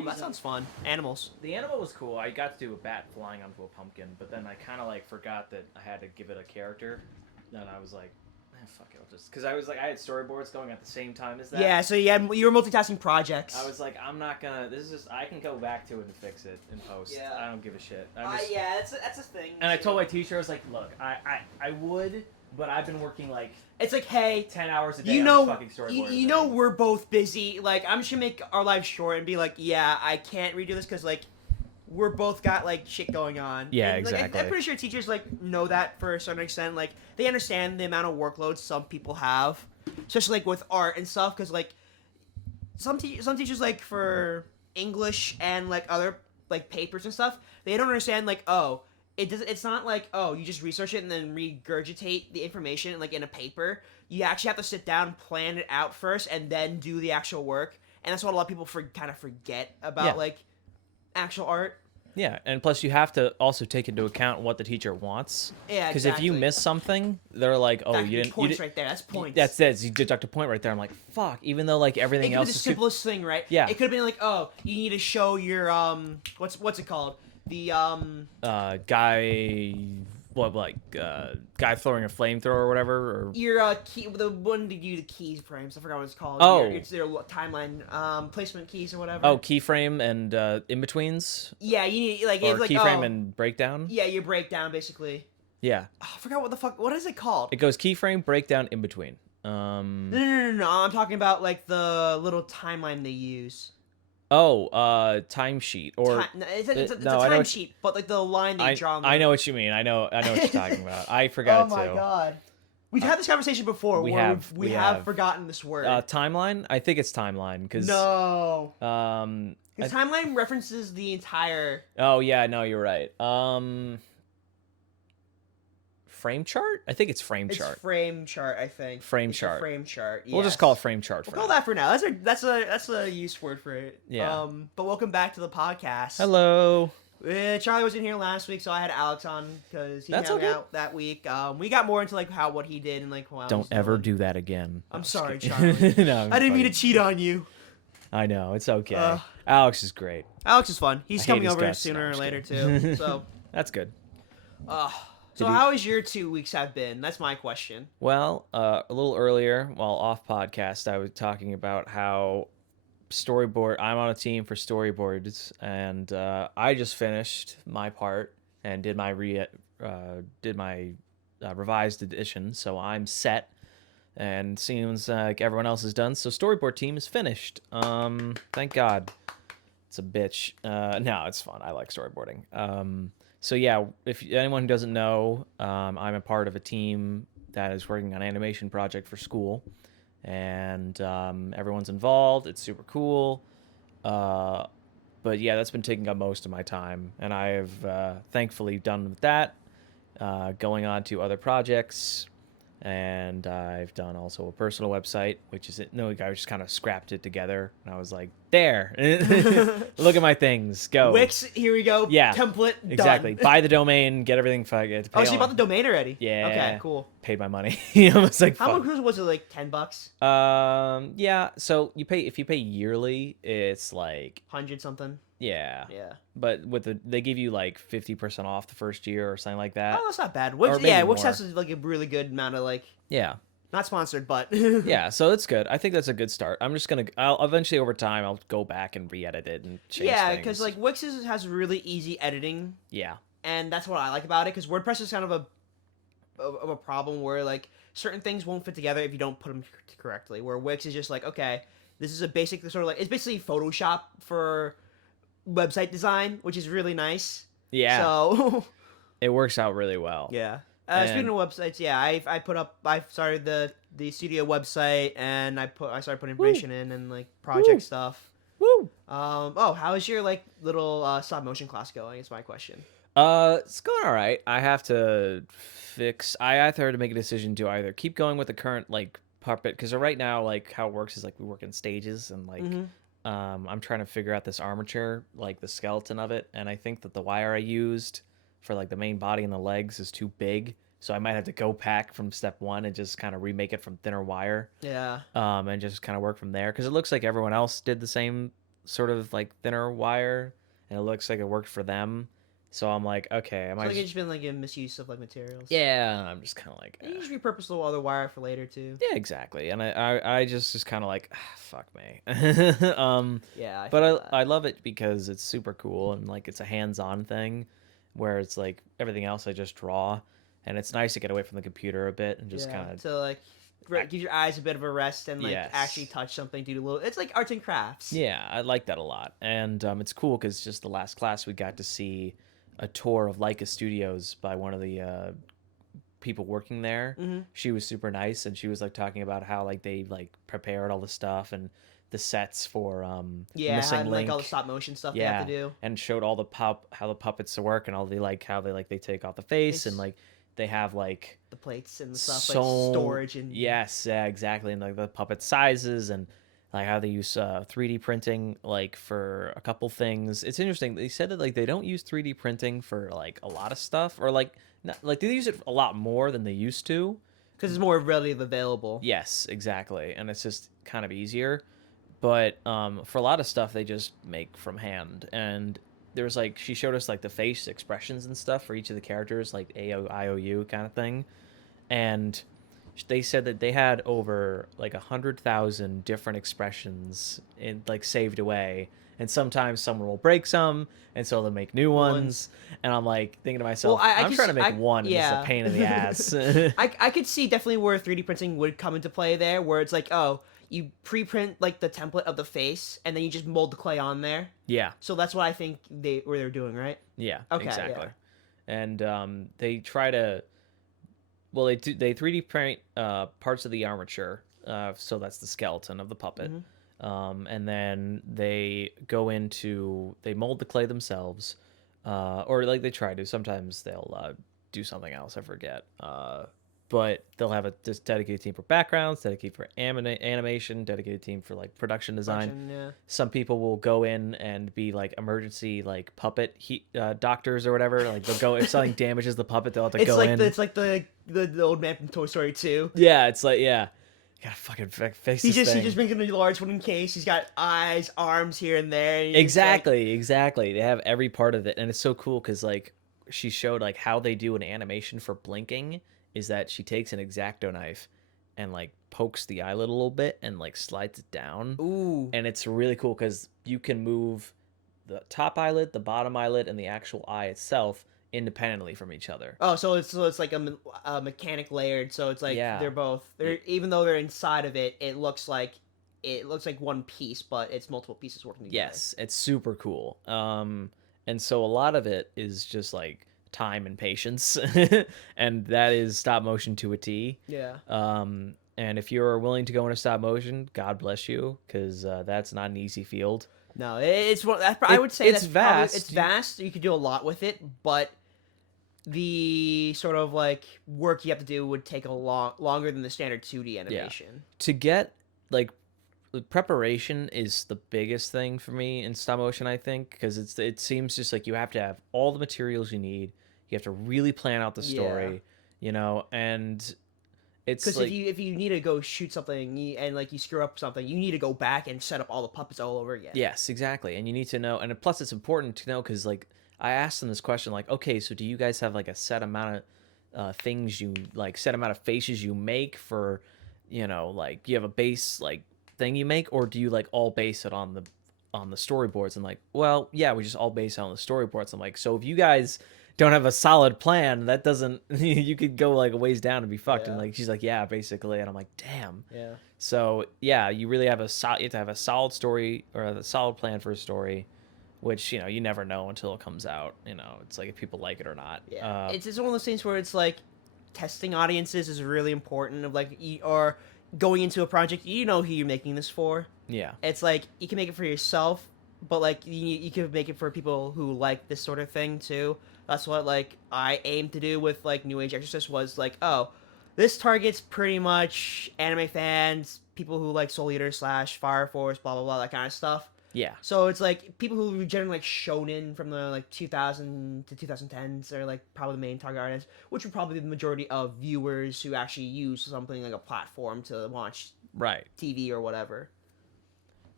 reason. That sounds fun. Animals. The animal was cool. I got to do a bat flying onto a pumpkin, but then I kind of like forgot that I had to give it a character. Then I was like, fuck it, I'll just because I was like I had storyboards going at the same time as that. Yeah, so you were multitasking projects. I was like, I'm not gonna. This is just I can go back to it and fix it in post. Yeah. I don't give a shit. Yeah, that's a thing. And I told my teacher, I was like, look, I would, but I've been working like it's like, hey, 10 hours a day on this fucking storyboard. You know we're both busy. Like, I'm just gonna make our lives short and be like, yeah, I can't redo this because like we're both got like shit going on. Yeah, and, like, exactly. I'm pretty sure teachers like know that for a certain extent. Like, they understand the amount of workload some people have, especially like with art and stuff. Because like some teachers like for English and like other like papers and stuff, they don't understand like, oh, it's not like, oh, you just research it and then regurgitate the information like in a paper. You actually have to sit down, plan it out first, and then do the actual work. And that's what a lot of people kind of forget about like actual art. Yeah, and plus you have to also take into account what the teacher wants. Yeah, because if you miss something, they're like, "Oh, you didn't." Points right there. That's points. That's it. You deduct a point right there. I'm like, "Fuck!" Even though like everything else is is the simplest thing, right? Yeah. It could have been like, "Oh, you need to show your what's it called? The guy, guy throwing a flamethrower or whatever, or your key, the one to do the keys frames. I forgot what it's called. Oh, it's their timeline placement keys or whatever. Oh, keyframe and in betweens. Yeah, you need like or like keyframe and breakdown. Yeah, your breakdown basically. Yeah. Oh, I forgot what the fuck. What is it called? It goes keyframe, breakdown, in between. No. I'm talking about like the little timeline they use. Oh, timesheet or it's a timesheet, but like the line they draw. I know what you mean. I know what you're talking about. I forgot it too. Oh my god. We've had this conversation before. We have forgotten this word. Timeline. I think it's timeline because no. Because timeline references the entire. Oh yeah, no, you're right. Frame chart? I think it's frame chart. It's frame chart, I think. Frame chart. Frame chart. Yes. We'll just call it frame chart. We'll call that for now. That's a use word for it. Yeah. But welcome back to the podcast. Hello. Charlie wasn't here last week, so I had Alex on because he hung out that week. We got more into like what he did and like how. Don't ever do that again. I'm sorry, Charlie. No, I didn't mean to cheat on you. I know, it's okay. Alex is great. Alex is fun. He's coming over sooner or later too. So that's good. So how has your 2 weeks have been? That's my question. Well, a little earlier, while off podcast, I was talking about how I'm on a team for storyboards, and I just finished my part and did my revised edition, so I'm set. And seems like everyone else is done, so storyboard team is finished. Thank God. It's a bitch. No, it's fun. I like storyboarding. So yeah, if anyone who doesn't know, I'm a part of a team that is working on an animation project for school, and everyone's involved. It's super cool. But yeah, that's been taking up most of my time, and I have thankfully done with that, going on to other projects. And I've done also a personal website, which is I just kind of scrapped it together, and I was like, "There, look at my things, go." Wix, here we go. Yeah, template. Exactly. Done. Buy the domain, get everything. So you bought the domain already? Yeah. Okay, cool. Paid my money. I was like, how much was it? Like $10? Yeah. So if you pay yearly, it's like 100 something. Yeah. Yeah. But they give you like 50% off the first year or something like that. Oh, that's not bad. Wix has like a really good amount of like. Yeah. Not sponsored, but. Yeah, so it's good. I think that's a good start. I'll eventually over time I'll go back and re-edit it and change things. Yeah, because like Wix has really easy editing. Yeah. And that's what I like about it, because WordPress is kind of a problem where like certain things won't fit together if you don't put them correctly. Where Wix is just like, okay, this is a basic sort of like, it's basically Photoshop for website design, which is really nice. Yeah. So it works out really well. Yeah. Speaking of websites, yeah, I started the studio website, and I started putting information in and like project stuff. Woo. How is your like little stop motion class going? Is my question. It's going all right. I have to make a decision to either keep going with the current like puppet, because right now like how it works is like we work in stages, and like I'm trying to figure out this armature, like the skeleton of it, and I think that the wire I used for like the main body and the legs is too big, so I might have to go back from step one and just kind of remake it from thinner wire. Yeah. And just kind of work from there, because it looks like everyone else did the same sort of like thinner wire, and it looks like it worked for them. So I'm like, okay, I So might. like it's just been like a misuse of like materials. Yeah, I'm just kind of like, And you just repurpose the other wire for later too. yeah, exactly. And I just kind of like, fuck me. Yeah, I but feel that. I love it because it's super cool and like it's a hands-on thing, where it's like everything else I just draw, and it's nice to get away from the computer a bit and just Yeah, kind of. to like give your eyes a bit of a rest and like actually Yes. touch something, do a little. It's like arts and crafts. Yeah, I like that a lot, and it's cool because just the last class we got to see a tour of Leica Studios by one of the people working there. Mm-hmm. She was super nice, and she was like talking about how like they like prepared all the stuff and the sets for Yeah, Missing and Link. like all the stop motion stuff they Yeah, have to do. and showed all the how the puppets work and all the like how they take off the face and It's like they have like the plates and the stuff, so like storage and yes, yeah, exactly, and like the puppet sizes and like how they use 3D printing like for a couple things. It's interesting. They said that like they don't use 3D printing for like a lot of stuff, or like not, like they use it a lot more than they used to. because it's more readily available. Yes, exactly, and it's just kind of easier. But for a lot of stuff, they just make from hand. And there's like she showed us like the face expressions and stuff for each of the characters, like AOIOU kind of thing, and they said that they had over like 100,000 different expressions in like saved away, and sometimes someone will break some, and so they'll make new ones. And I'm like thinking to myself, I I'm could trying to see- make one, and yeah. it's a pain in the ass. I could see definitely where 3D printing would come into play there, where it's like, oh, you pre-print like the template of the face, and then you just mold the clay on there. Yeah, So that's what I think they're doing, right? yeah, Okay, exactly. yeah. And they try to, well, they 3D print parts of the armature, so that's the skeleton of the puppet. And then they go into they mold the clay themselves, or like they try to. Sometimes they'll do something else. I forget. But they'll have a just dedicated team for backgrounds, dedicated for animation, dedicated team for like production design. Yeah. Some people will go in and be like emergency like puppet doctors or whatever. Like they'll go if something damages the puppet, they'll have to It's go like in. it's like the old man from Toy Story 2. Yeah, it's like yeah, you gotta fucking fix He this just thing. he just brings in a large wooden case. He's got eyes, arms here and there. And Exactly. They have every part of it, and it's so cool because like she showed like how they do an animation for blinking is that she takes an X-Acto knife and like pokes the eyelid a little bit and like slides it down. Ooh. And it's really cool because you can move the top eyelid, the bottom eyelid, and the actual eye itself independently from each other. Oh, so it's like a mechanic layered. So it's like Yeah. they're even though they're inside of it, it looks like one piece, but it's multiple pieces working together. Yes, it's super cool. And so a lot of it is just like time and patience, and that is stop motion to a T. Yeah. And if you're willing to go into stop motion, God bless you, because that's not an easy field. No, it's one. I would say it's that's probably- vast. It's vast. You could do a lot with it, but the sort of like work you have to do would take a lot longer than the standard 2D animation. To get like preparation is the biggest thing for me in stop motion, I think, because it seems just like you have to have all the materials you need. You have to really plan out the story, and it's Because like, if you need to go shoot something and like you screw up something, you need to go back and set up all the puppets all over again. yes, exactly, and you need to know, and plus it's important to know because like I asked them this question, like, okay, so do you guys have like a set amount of things you like, set amount of faces you make for, like you have a base like thing you make, or do you like all base it on the storyboards? And like, well, yeah, we just all base it on the storyboards. I'm like, so if you guys don't have a solid plan, that doesn't you could go like a ways down and be fucked. Yeah. And like she's like, yeah, basically, and I'm like, damn. Yeah. So yeah, you really have you have to have a solid story or a solid plan for a story, which you never know until it comes out. It's like if people like it or not. Yeah. It's one of those things where it's like testing audiences is really important. Of like or going into a project, you know who you're making this for. Yeah. It's like you can make it for yourself, but like you can make it for people who like this sort of thing too. That's what like I aimed to do with like New Age Exorcist was like, oh, this targets pretty much anime fans, people who like Soul Eater / Fire Force, blah blah blah, that kind of stuff. Yeah. So it's like people who generally like shonen from the like 2000 to 2010s are like probably the main target audience, which would probably be the majority of viewers who actually use something like a platform to watch Right. TV or whatever.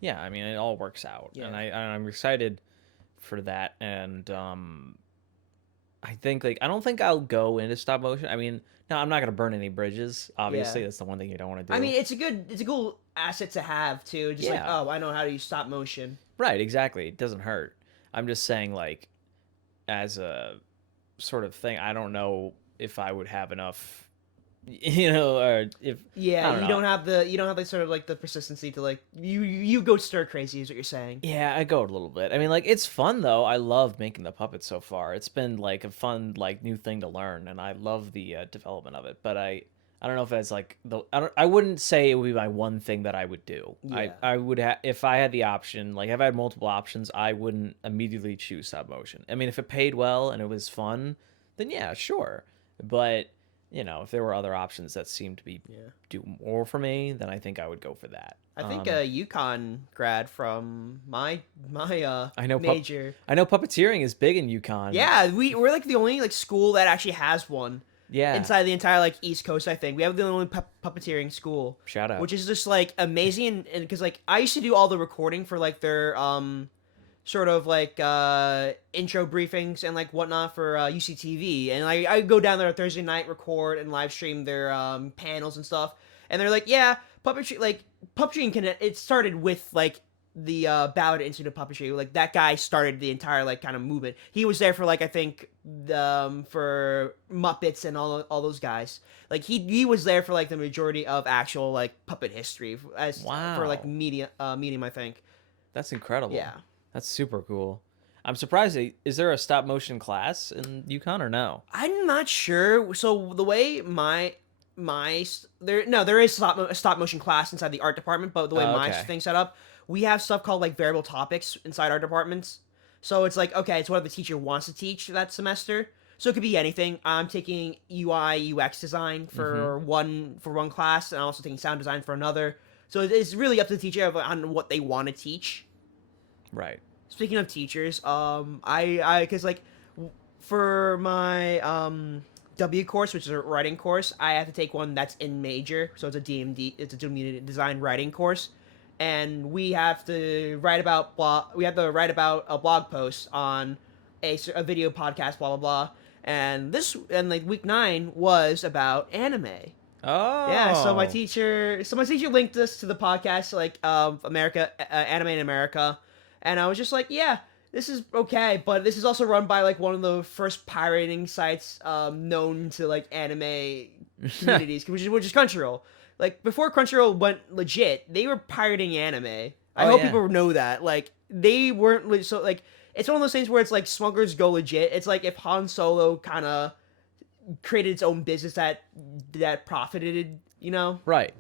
yeah, I mean, it all works out, Yeah. and I'm excited for that. And I think like I don't think I'll go into stop motion. I mean, no, I'm not gonna burn any bridges. Obviously, Yeah. that's the one thing you don't want to I do. mean, it's a cool asset to have too. Just like, Yeah, oh, I know how to use stop motion. right, exactly. It doesn't hurt. I'm just saying, like, as a sort of thing, I don't know if I would have enough, or if I Yeah, don't know. you don't have the sort of like the persistency to like you go stir crazy is what you're saying. Yeah, I go a little bit. I mean, like, it's fun though. I love making the puppets so far. It's been like a fun, like, new thing to learn, and I love the development of it. But I don't know if that's like I wouldn't say it would be my one thing that I would do. Yeah. I would if I had the option, like if I had multiple options, I wouldn't immediately choose stop motion. I mean, if it paid well and it was fun, then yeah, sure. But if there were other options that seemed to be Yeah. do more for me, then I think I would go for that. I think a UConn grad from my I know major. I know puppeteering is big in UConn. Yeah, we're like the only like school that actually has one Yeah. inside the entire like East Coast. I think we have the only puppeteering school, Shout out. which is just like amazing. And because like I used to do all the recording for like their sort of like intro briefings and like whatnot for UCTV, and I go down there Thursday night, record and live stream their panels and stuff. And they're like, yeah, puppetry can it started with like the Ballard Institute of Puppetry. Like that guy started the entire like kind of movement. He was there for like I think for Muppets and all those guys. Like he was there for like the majority of actual like puppet history for like Wow. medium I think. That's incredible. Yeah. That's super cool. I'm surprised. Is there a stop motion class in UConn or no? I'm not sure. So the way there is a stop motion class inside the art department, but the way Oh, my okay. thing's set up, we have stuff called like variable topics inside our departments. So it's like okay, it's what the teacher wants to teach that semester. So it could be anything. I'm taking UI UX design for one class, and I'm also taking sound design for another. So it's really up to the teacher on what they want to teach. Right. Speaking of teachers, I because like for my W course, which is a writing course, I have to take one that's in major, so it's a DMD, it's a design writing course, and we have to write about a blog post on a video podcast, blah blah blah, and like week 9 was about anime. Oh. Yeah, so my teacher linked us to the podcast, like Anime in America, and I was just like, yeah, this is okay, but this is also run by like one of the first pirating sites known to like anime communities, which is Crunchyroll. Like before Crunchyroll went legit, they were pirating anime. I Oh, hope yeah. people know that. Like they weren't so like it's one of those things where it's like smugglers go legit. It's like if Han Solo kind of created its own business that profited, Right.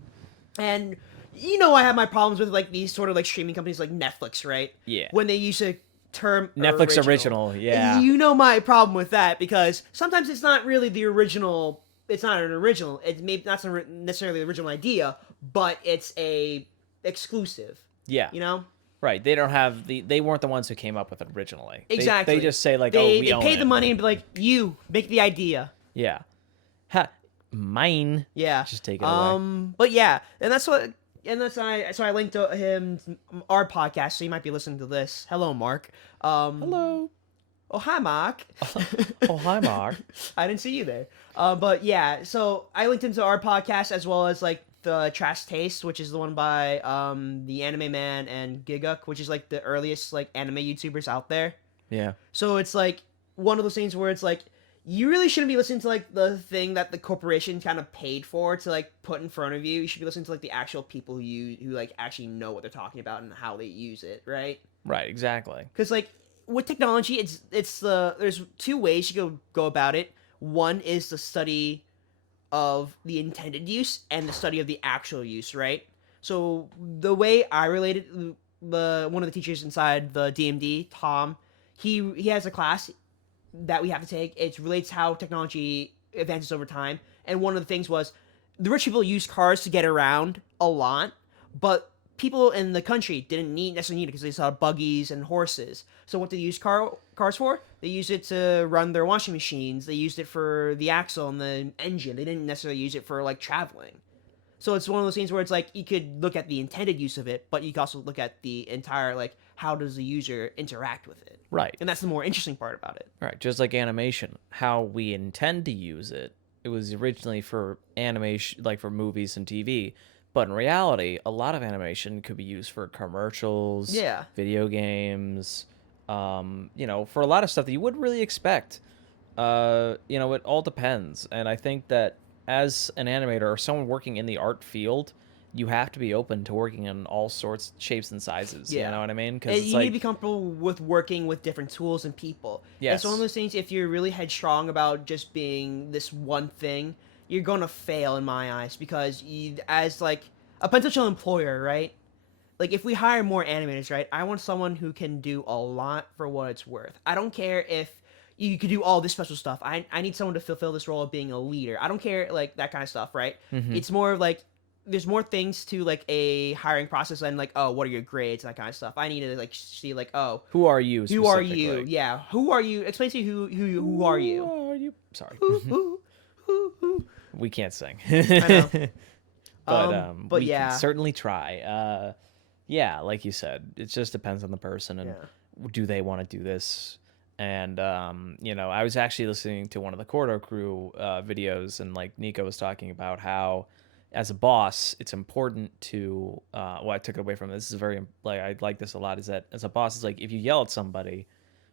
and I have my problems with like these sort of like streaming companies like Netflix, right? Yeah. When they use a term Netflix original. Yeah. You know my problem with that because sometimes it's not really the original. It's not an original. It's maybe not necessarily the original idea, but it's a exclusive. Yeah. Right. They don't have they weren't the ones who came up with it originally. Exactly. They just say like, they we own pay it. the money and be like, you make the idea. Yeah. Ha. Mine. Yeah. Just take it away. But yeah, and that's what. And so I linked to him our podcast, so you might be listening to this. Hello, Mark. Hello. Oh, hi, Mark. Oh, hi, Mark. I didn't see you there. But yeah, so I linked into our podcast as well as like the Trash Taste, which is the one by the Anime Man and Giguk, which is like the earliest like anime YouTubers out there. Yeah. So it's like one of those things where it's like you really shouldn't be listening to like the thing that the corporation kind of paid for to like put in front of you. You should be listening to like the actual people who like actually know what they're talking about and how they use it, right? Right. Exactly. Because like with technology, there's two ways you go about it. One is the study of the intended use and the study of the actual use, right? So the way I related one of the teachers inside the DMD, Tom, he has a class that we have to take. It relates how technology advances over time, and one of the things was the rich people use cars to get around a lot, but people in the country didn't necessarily need it because they saw buggies and horses. So what did they use cars for? They used it to run their washing machines. They used it for the axle and the engine. They didn't necessarily use it for like traveling. So it's one of those things where it's like you could look at the intended use of it, but you could also look at the entire like how does the user interact with it, Right. and that's the more interesting part about it. Right. Just like animation, how we intend to use it. It was originally for animation, like for movies and TV. But in reality, a lot of animation could be used for commercials, Yeah. video games, for a lot of stuff that you wouldn't really expect. It all depends. And I think that as an animator or someone working in the art field, you have to be open to working in all sorts, shapes, and sizes. Yeah. You know what I mean? Because You need to be comfortable with working with different tools and people. Yes. It's one of those things, if you're really headstrong about just being this one thing, you're going to fail in my eyes because as like a potential employer, right? Like if we hire more animators, right? I want someone who can do a lot for what it's worth. I don't care if you could do all this special stuff. I need someone to fulfill this role of being a leader. I don't care like that kind of stuff, right? Mhm. It's more like there's more things to like a hiring process than like, oh, what are your grades, that kind of stuff. I need to like see like, oh, who are you? who are you? specifically? Yeah, who are you? Explain to me who are you? Who are you? Sorry. Who? We can't sing. know. But we yeah. can certainly try. Yeah, like you said, it just depends on the person and do they want to do this. And I was actually listening to one of the Corridor Crew videos, and like Nico was talking about how, as a boss, it's important to. What I took away from this is very like I like this a lot. Is that as a boss, it's like if you yell at somebody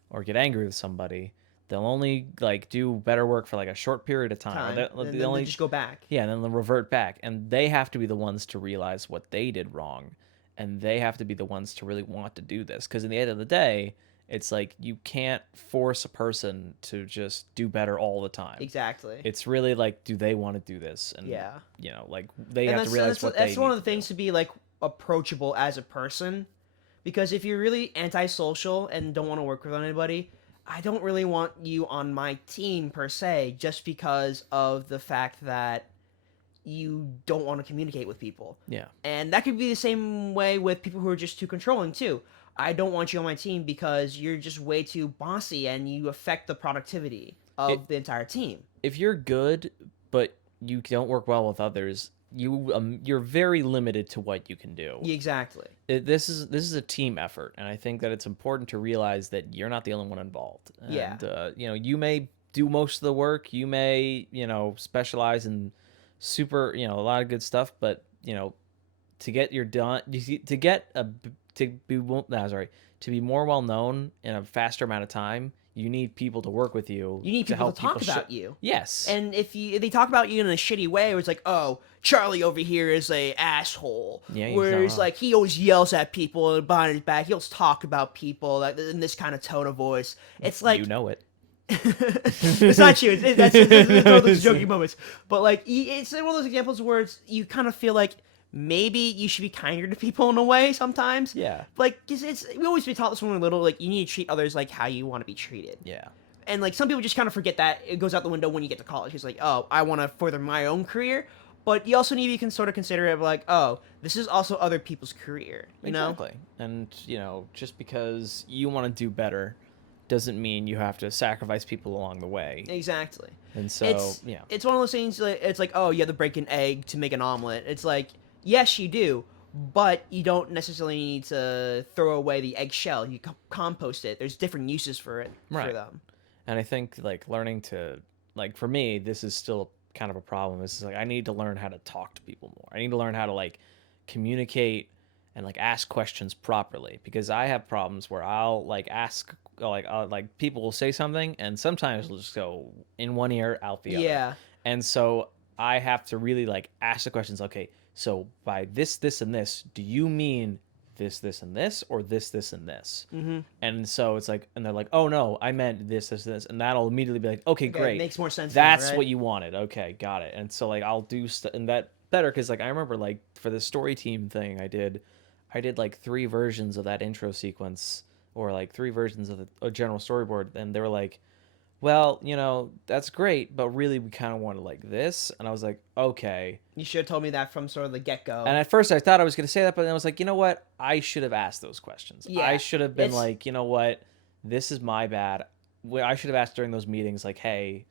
or get angry with somebody, they'll only like do better work for like a short period of time. And then they just go back. Yeah, and then they'll revert back, and they have to be the ones to realize what they did wrong, and they have to be the ones to really want to do this. Because in the end of the day, it's like you can't force a person to just do better all the time. Exactly. It's really like, do they want to do this? And like they have to realize what that's they one need of the things to be like approachable as a person, because if you're really antisocial and don't want to work with anybody, I don't really want you on my team per se, just because of the fact that you don't want to communicate with people. Yeah. And that could be the same way with people who are just too controlling too. I don't want you on my team because you're just way too bossy and you affect the productivity of the entire team. If you're good, but you don't work well with others, you're very limited to what you can do. Exactly. This is a team effort, and I think that it's important to realize that you're not the only one involved. And, you may do most of the work. You may, specialize in super, a lot of good stuff, but, to get your done, to get a to be more well known in a faster amount of time, you need people to work with you. You need people to talk about you. Yes. And if they talk about you in a shitty way, where it's like, oh, Charlie over here is a asshole. Yeah, whereas like he always yells at people behind his back. He always talk about people like in this kind of tone of voice. It's like you know it. It's not true. That's one of those joking moments. But like, it's one of those examples where you kind of feel like maybe you should be kinder to people in a way sometimes. Yeah. Like, cause we always been taught this when we're little. Like, you need to treat others like how you want to be treated. Yeah. And like some people just kind of forget that. It goes out the window when you get to college. It's like, oh, I want to further my own career. But you also need to sort of consider it like, oh, this is also other people's career. You know? Exactly. And just because you want to do better doesn't mean you have to sacrifice people along the way. Exactly. And so, it's one of those things. It's like, oh, you have to break an egg to make an omelet. It's like, yes, you do, but you don't necessarily need to throw away the eggshell. You compost it. There's different uses for it for them. And I think like learning to for me, this is still kind of a problem. This is like I need to learn how to talk to people more. I need to learn how to like communicate and like ask questions properly, because I have problems where I'll like ask like people will say something and sometimes it'll just go in one ear out the other. Yeah. And so I have to really like ask the questions. Okay, so by this, and this, do you mean this, and this, or this, and this? Mm-hmm. And so it's like, and they're like, oh no, I meant this, and that'll immediately be like, okay, great, it makes more sense. That's now, right? what you wanted. Okay, got it. And so like I'll do and that better, because like I remember like for the story team thing I did like 3 versions of that intro sequence, or like 3 versions of a general storyboard, and they were like, well, that's great, but really we kind of wanted like this. And I was like, okay. You should have told me that from sort of the get-go. And at first I thought I was going to say that, but then I was like, you know what? I should have asked those questions. Yeah, I should have been like, you know what? This is my bad. I should have asked during those meetings, like, hey,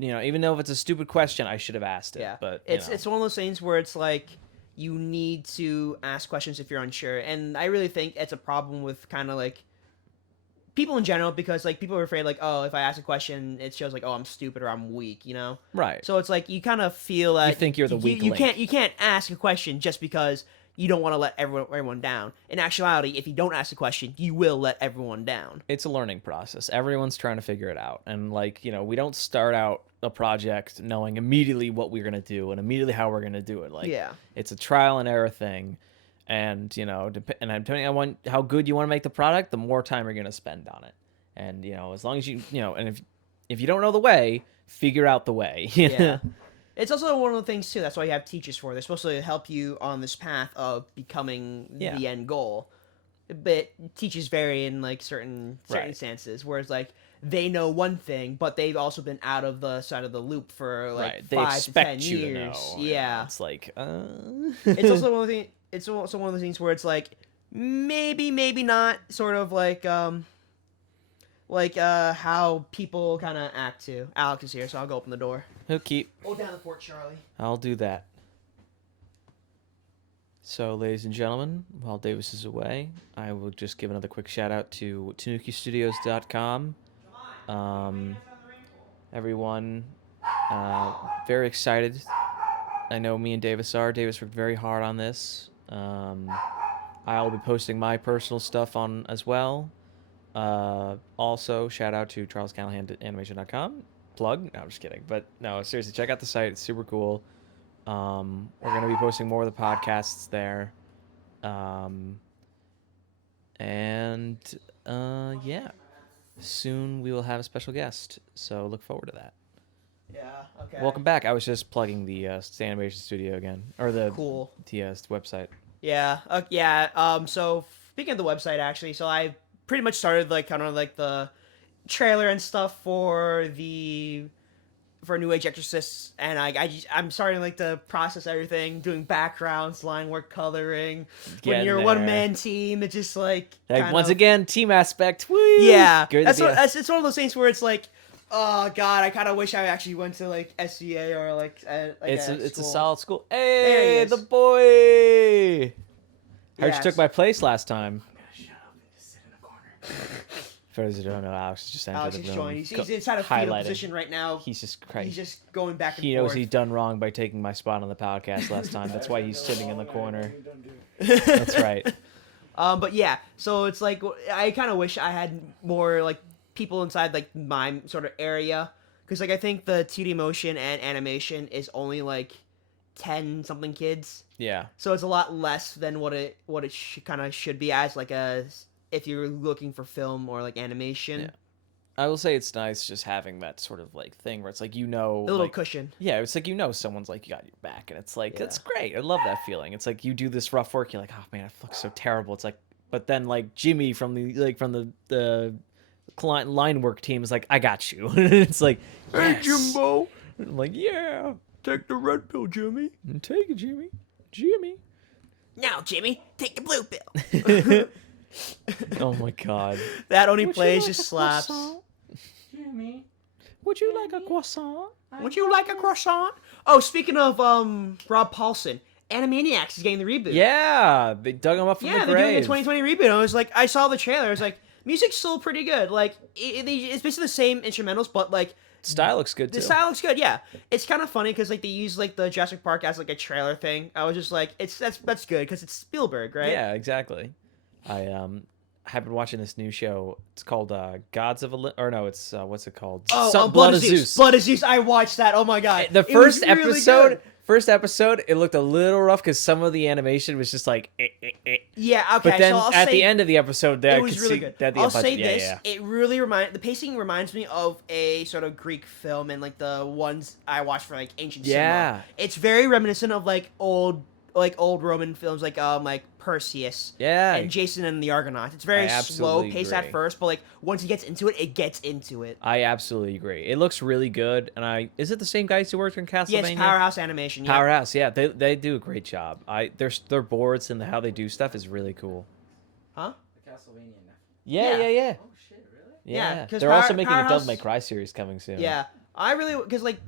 even though if it's a stupid question, I should have asked it. Yeah, But it's one of those things where it's like you need to ask questions if you're unsure, and I really think it's a problem with kind of like people in general because like people are afraid like, oh, if I ask a question, it shows like, oh, I'm stupid or I'm weak, right. So it's like you kind of feel that You think you're the weak link. You can't ask a question just because you don't want to let everyone down. In actuality, if you don't ask a question, you will let everyone down. It's a learning process. Everyone's trying to figure it out. And like, we don't start out a project knowing immediately what we're going to do and immediately how we're going to do it. Like, Yeah. it's a trial and error thing. And, depending on how good you want to make the product, the more time you're going to spend on it. And, as long as and if you don't know the way, figure out the way. Yeah. It's also one of the things, too. That's why you have teachers for. They're supposed to help you on this path of becoming the end goal. But teachers vary in, like, certain circumstances. Whereas, like, they know one thing, but they've also been out of the side of the loop for, like, they 5 to 10 expect you years. to know. Yeah. It's like, It's also one of the It's also one of the things where it's, like, maybe not, sort of, like how people kind of act, too. Alex is here, so I'll go open the door. Okay. Hold down the fort, Charlie. I'll do that. So, ladies and gentlemen, while Davis is away, I will just give another quick shout out to TanookiStudios.com. Everyone, very excited. I know me and Davis are. Davis worked very hard on this. I'll be posting my personal stuff on as well. Also, shout out to CharlesCallahanAnimation.com. Plug? No, I'm just kidding. But no, seriously, check out the site. It's super cool. We're going to be posting more of the podcasts there. Yeah. Soon we will have a special guest. So look forward to that. Yeah, okay. Welcome back. I was just plugging the Animation Studio again. Or the website. Yeah. So speaking of the website, actually, so I pretty much started like kind of like the trailer and stuff for New Age Exorcists, and I'm starting like to process everything, doing backgrounds, line work, coloring. When you're a one-man team, it's just like once again, team aspect. Woo! Yeah, it's one of those things where it's like, oh god, I kind of wish I actually went to like SCA or like it's a solid school. There he Hey, is. the boy! Heard Yes. you took my place last time. I'm gonna shut up and just sit in a corner. For those who don't know, Alex just entered Alex the is room. showing. He's inside a fetal highlighted. position right now. He's just He's just going back and he forth. knows he's done wrong by taking my spot on the podcast last time. That's why he's sitting in the corner. That's right. But yeah, so it's like I kind of wish I had more like people inside like my sort of area, because like I think the 2D motion and animation is only like 10 something kids, Yeah. so it's a lot less than what it kind of should be as like if you're looking for film or like animation. Yeah. I will say it's nice just having that sort of like thing where it's like, a little like, cushion. Yeah, it's like someone's like, you got your back, and it's like, Yeah. it's great. I love that feeling. It's like you do this rough work, you're like, oh man, it looks so terrible. It's like, but then like Jimmy from the client line work team is like, I got you. It's like, yes. Hey Jimbo, I'm like, yeah, take the red pill, Jimmy. take it, Jimmy. Now Jimmy, take the blue pill. Oh my god. That only Would plays you like just a slaps. croissant? Jimmy. Would you like a croissant? Would you like a croissant? Oh, speaking of Rob Paulson, Animaniacs is getting the reboot. Yeah, they dug him up from the Yeah, grave. they're doing a 2020 reboot. I was like, I saw the trailer. I was like, music's still pretty good. Like, it's basically the same instrumentals, but like Style looks good too. the style looks good. Yeah, it's kind of funny because like they use like the Jurassic Park as like a trailer thing. I was just like, that's good because it's Spielberg, right? Yeah, exactly. I have been watching this new show. It's called Gods of Olymp. Or no, it's what's it called? Oh, Blood of Zeus. Blood of Zeus. I watched that. Oh my god. The It was first really episode. good. First episode, it looked a little rough because some of the animation was just like. Yeah. Okay. But then so I'll at say, the end of the episode, there it I was could really see good. that the I'll say yeah, this: yeah. it really the pacing reminds me of a sort of Greek film and like the ones I watched for like ancient Yeah. cinema. It's very reminiscent of like old Roman films, like Perseus. Yeah. And Jason and the Argonauts. It's very I slow absolutely paced agree. at first, but like once he gets into it, it gets into it. I absolutely agree. It looks really good, and is it the same guys who worked on Castlevania? Yes, Powerhouse Animation. Yeah. Powerhouse, yeah, they do a great job. Their boards and how they do stuff is really cool. Huh? The Castlevania. Yeah. Yeah. Oh shit, really? Yeah, Yeah, 'cause they're also making a Powerhouse- Devil May Cry series coming soon. Yeah. I really because like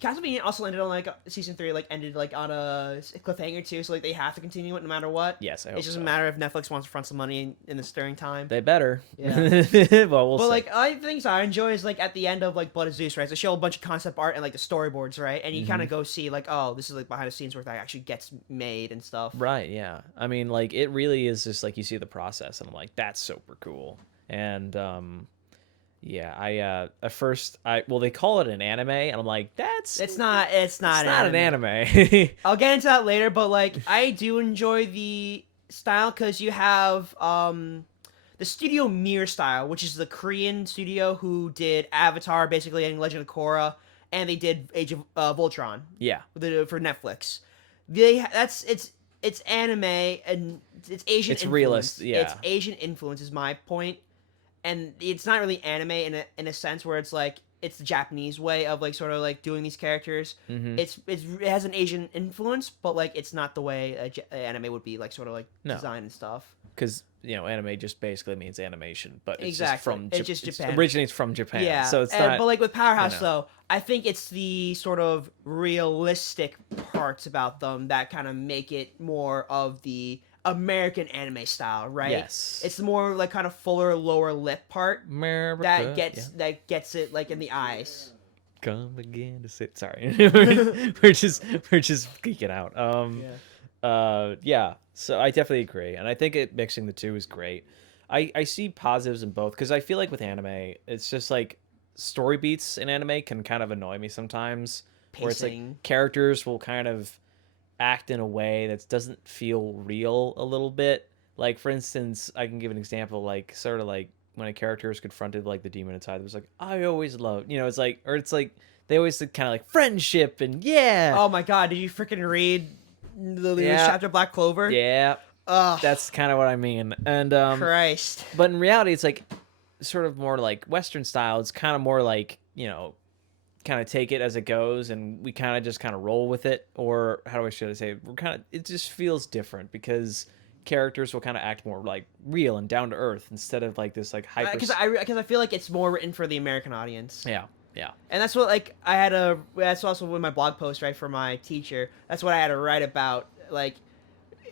Castlevania also ended on like season 3 like ended like on a cliffhanger too, so like they have to continue it no matter what. Yes, I hope It's just so. a matter if Netflix wants to front some money in this during time. They better. Yeah. Well, we'll But see. like I things I enjoy is like at the end of like Blood of Zeus, right? They show a bunch of concept art and like the storyboards, right? And you kind of go see like, oh, this is like behind the scenes work that actually gets made and stuff. Right, yeah. I mean, like, it really is just like you see the process, and I'm like, that's super cool. And yeah, at first well, they call it an anime, and I'm like, It's not. It's not. it's not an anime. I'll get into that later, but like I do enjoy the style because you have the Studio Mir style, which is the Korean studio who did Avatar, basically, and Legend of Korra, and they did Age of Voltron Yeah, for Netflix. It's anime and it's Asian. it's influence. realist. Yeah, It's Asian influence is my point, and it's not really anime in a sense where it's like it's the Japanese way of like sort of like doing these characters. mm-hmm. It has an Asian influence, but like it's not the way anime would be like sort of like No. design and stuff. Because anime just basically means animation, but it's Exactly. just from It's just Japan. It originates from Japan. Yeah, so it's not. But like with Powerhouse, you know. though, I think it's the sort of realistic parts about them that kind of make it more of the American anime style, right? Yes. It's the more like kind of fuller lower lip part America, that gets it like in the eyes. Come again to sit. Sorry, we're just geeking out. Yeah. So I definitely agree, and I think mixing the two is great. I see positives in both because I feel like with anime, it's just like story beats in anime can kind of annoy me sometimes, where it's like Pacing. characters will kind of act in a way that doesn't feel real a little bit. Like for instance, I can give an example, like sort of like when a character is confronted like the demon inside, it was like I always love, it's like, or it's like they always kind of like friendship and yeah. Oh my god, did you freaking read the Yeah. chapter Black Clover? Yeah, Ugh. that's kind of what I mean. And Christ. but in reality, it's like sort of more like Western style. It's kind of more like kind of take it as it goes, and we kind of just kind of roll with it. Or how should I say? It just feels different because characters will kind of act more like real and down to earth instead of like this like hyper. Because I feel like it's more written for the American audience. Yeah, yeah. And that's what like that's also with my blog post, right, for my teacher. That's what I had to write about, like,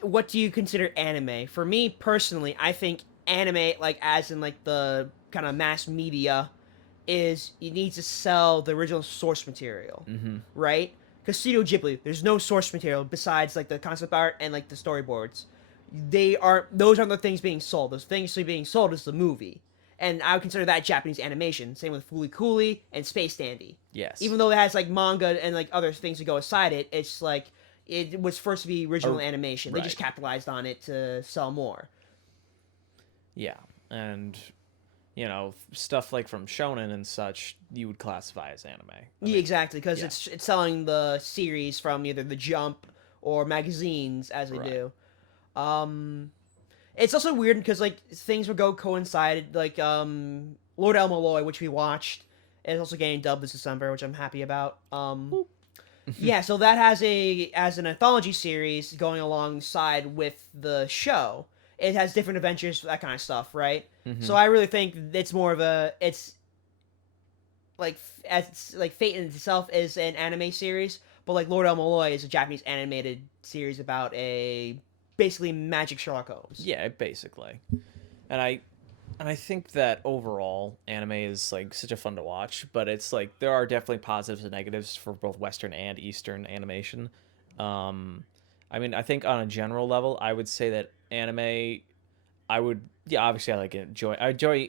what do you consider anime? For me personally, I think anime, like as in like the kind of mass media, is you need to sell the original source material, right? Because Studio Ghibli, there's no source material besides like the concept art and like the storyboards. Those aren't the things being sold. Those things being sold is the movie. And I would consider that Japanese animation. Same with Fooly Cooly and Space Dandy. Yes. Even though it has like manga and like other things to go aside it, it's like it was first to be original animation. They just capitalized on it to sell more. Yeah, and stuff like from Shonen and such, you would classify as anime. Yeah, exactly, because yeah. it's selling the series from either the Jump or magazines as they Right. do. It's also weird because like things would go coincided. Like Lord El Malloy, which we watched, is also getting dubbed this December, which I'm happy about. Yeah, so that has an anthology series going alongside with the show. It has different adventures, that kind of stuff, right? So I really think it's more of it's like Fate in itself is an anime series, but like Lord El Malloy is a Japanese animated series about a basically magic Sherlock Holmes. Yeah, basically. And I think that overall anime is like such a fun to watch, but it's like there are definitely positives and negatives for both Western and Eastern animation. I mean, I think on a general level, I would say that anime, obviously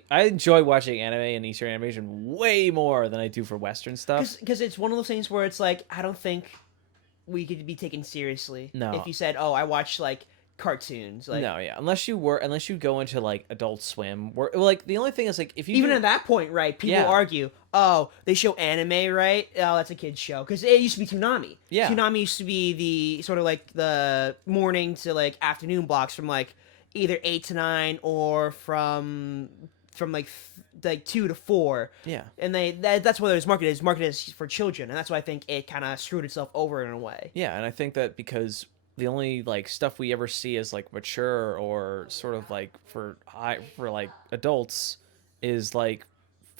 I enjoy watching anime and Eastern animation way more than I do for Western stuff. Because it's one of those things where it's like I don't think we could be taken seriously. No. If you said, "Oh, I watch like cartoons," like No, yeah, unless you go into like Adult Swim, where like the only thing is like if you even at that point, right? People Yeah. argue, "Oh, they show anime, right? Oh, that's a kid's show." Because it used to be Toonami. Yeah. Toonami used to be the sort of like the morning to like afternoon blocks from like either 8 to 9 or from like 2 to 4. Yeah. And that's what it was marketed. It's marketed as for children, and that's why I think it kind of screwed itself over in a way. Yeah, and I think that because the only like stuff we ever see as like mature or sort of like for like adults is like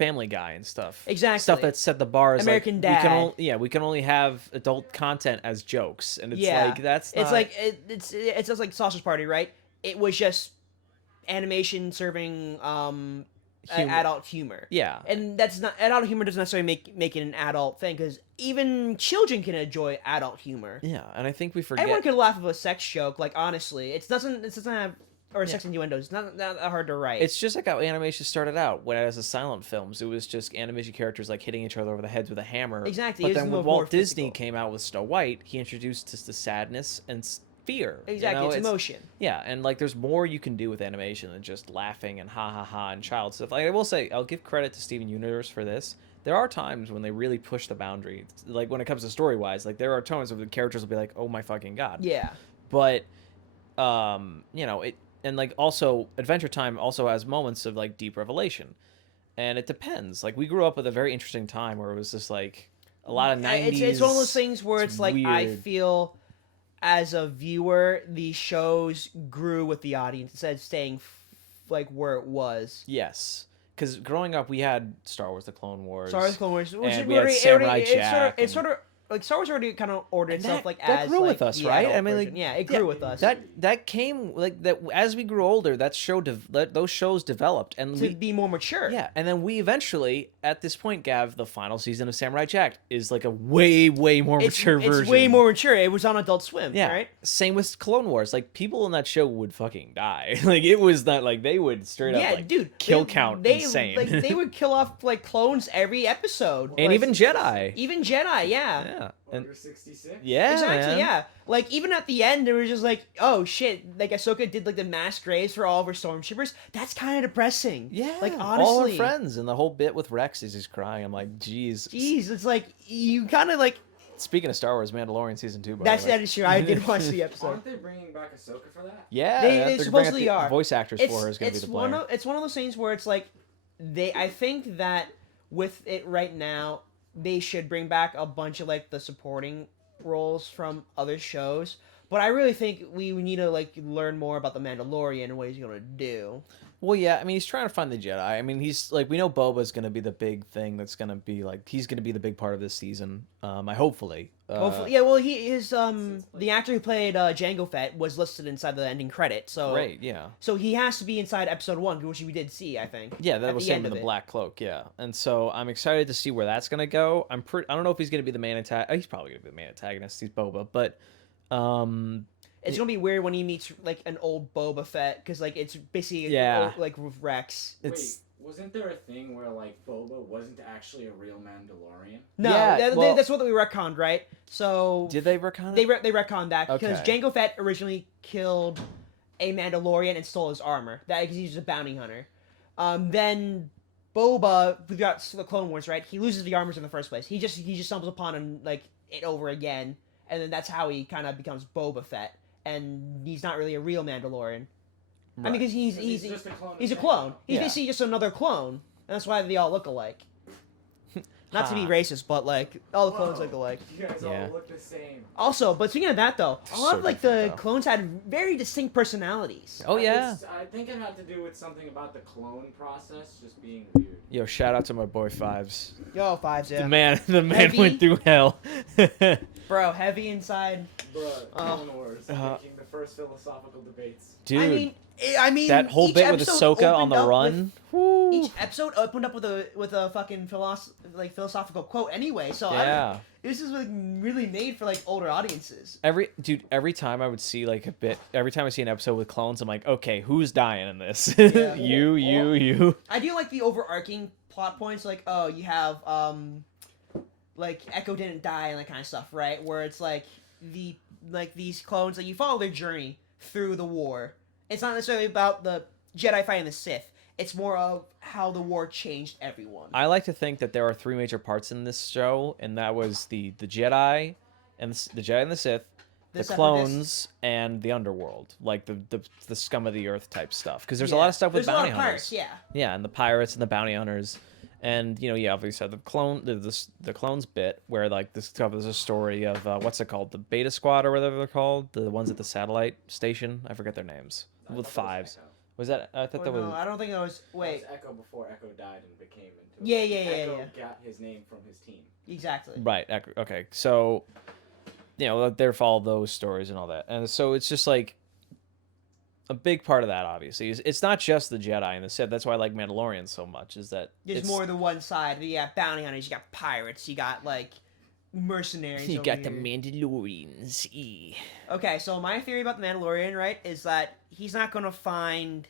Family Guy and stuff. Exactly. Stuff that set the bar as American like, Dad. we can only have adult content as jokes, and it's Yeah. like that's not... It's like it's just like Sausage Party, right? It was just animation serving Humor. adult humor. Yeah. And that's not adult humor doesn't necessarily make it an adult thing because even children can enjoy adult humor. Yeah, and I think we forget. Everyone can laugh at a sex joke. Like honestly, it doesn't have or sex innuendos. It's not that hard to write. It's just like how animation started out. When as a silent films, it was just animation characters like hitting each other over the heads with a hammer. Exactly. But It was then when more Walt Disney physical. came out with Snow White, he introduced just the sadness and fear. Exactly, You know? it's emotion. Yeah, and like there's more you can do with animation than just laughing and ha ha ha and child stuff. Like I will say, I'll give credit to Steven Universe for this. There are times when they really push the boundary. Like when it comes to story wise, like there are times where the characters will be like, "Oh my fucking god." Yeah. But you know, it and like also Adventure Time also has moments of like deep revelation. And it depends. Like we grew up with a very interesting time where it was just like a lot of 90s. It's one of those things where it's like I weird. feel as a viewer the shows grew with the audience instead of staying like where it was. Yes. Because growing up, we had Star Wars: The Clone Wars. Star Wars Clone Wars, which and we had Samurai Jack. it's sort of like Star Wars already kind of ordered And itself that- like that as grew like with us, the right? adult I mean, like, version. Yeah, it grew with us. That came like that as we grew older. Those shows developed, and to be more mature. yeah, and then we eventually, at this point, Gav, the final season of Samurai Jack is like a way more mature version. It's way more mature. It was on Adult Swim, Yeah. right? Same with Clone Wars. Like people in that show would fucking die. Like it was not like they would straight up like dude. kill count insane. Like they would kill off like clones every episode. And Like, even Jedi. even Jedi, yeah. Yeah. And Order 66? yeah, Exactly, man. yeah. Like even at the end, it was just like, oh shit! Like Ahsoka did like the mass graves for all of her stormtroopers. That's kind of depressing. Yeah, like all her honestly, friends and the whole bit with Rex is he's crying. I'm like, jeez. jeez, it's like you kind of like Speaking of Star Wars, Mandalorian season 2. By that the way. is true. I did watch the episode. Aren't they bringing back Ahsoka for that? Yeah, They they're gonna supposedly get the are. voice actors for her is going to be the player. It's one of those things where it's like I think that with it right now, they should bring back a bunch of like the supporting roles from other shows. But I really think we need to like learn more about the Mandalorian and what he's gonna do. Well, yeah, I mean, he's trying to find the Jedi. I mean, he's like, we know Boba's going to be the big thing that's going to be like, he's going to be the big part of this season. Hopefully. Hopefully, yeah. Well, the actor who played Jango Fett was listed inside the ending credit. So Great, yeah. So he has to be inside episode 1, which we did see, I think. Yeah, that at was the him end in of the it. black cloak, yeah. And so I'm excited to see where that's going to go. I don't know if he's going to be the main antagonist. He's probably going to be the main antagonist. He's Boba, but It's gonna be weird when he meets like an old Boba Fett because like it's basically Yeah. like with Rex. it's Wait, wasn't there a thing where like Boba wasn't actually a real Mandalorian? No, Yeah, well- that's what we retconned, right? So did they retcon it? they retconned that because Okay. Jango Fett originally killed a Mandalorian and stole his armor. That because he's a bounty hunter. Then Boba, we got the Clone Wars, right? He loses the armors in the first place. He just stumbles upon and like it over again, and then that's how he kind of becomes Boba Fett, and he's not really a real Mandalorian. I mean, because he's just a clone. he's a of clone. He's Yeah. basically just another clone, and that's why they all look alike. Not to be Ha. racist, but like all the Mandalorian. clones Whoa, look alike. You guys Yeah. all look the same. Also, but speaking of that though, a lot So of like the different, though. clones had very distinct personalities. Oh, yeah. I think it had to do with something about the clone process just being weird. Yo, shout out to my boy Fives. Yo, Fives, The yeah. man Heavy? went through hell. Bro, heavy inside. Bruh, Clone Wars, making the first philosophical debates. Dude, I mean, that whole each bit with episode Ahsoka on opened the up run. with- each episode opened up with a fucking philosophical quote anyway. So Yeah. this is like really made for like older audiences. Every time I would see like a bit, every time I see an episode with clones, I'm like, okay, who's dying in this? Yeah. you. I do like the overarching plot points, like oh, you have like Echo didn't die and that kind of stuff, right? Where it's like these clones, like you follow their journey through the war. It's not necessarily about the Jedi fighting the Sith. It's more of how the war changed everyone. I like to think that there are three major parts in this show, and that was the Jedi, and the Jedi and the Sith, the The Separatists. clones, and the underworld, like the scum of the earth type stuff. Because there's a Yeah. lot of stuff with There's a lot bounty of hunters. pirates, yeah. Yeah, and the pirates and the bounty hunters, and obviously the clones bit where like this covers a story of what's it called, the Beta Squad or whatever they're called, the ones at the satellite station. I forget their names. I With thought it was Fives. Echo. Was that? I thought that was. No, I don't think that was. Wait. That was Echo before Echo died and became into. Yeah. Echo got his name from his team. Exactly. Right. Okay. So, there follow those stories and all that, and so it's just like a big part of that. Obviously, is it's not just the Jedi and the Sith. That's why I like Mandalorian so much. Is that There's more than one side. You got bounty hunters. You got pirates. You got like mercenaries. You over got the here. Mandalorians. Okay, so my theory about the Mandalorian, right, is that he's not gonna find.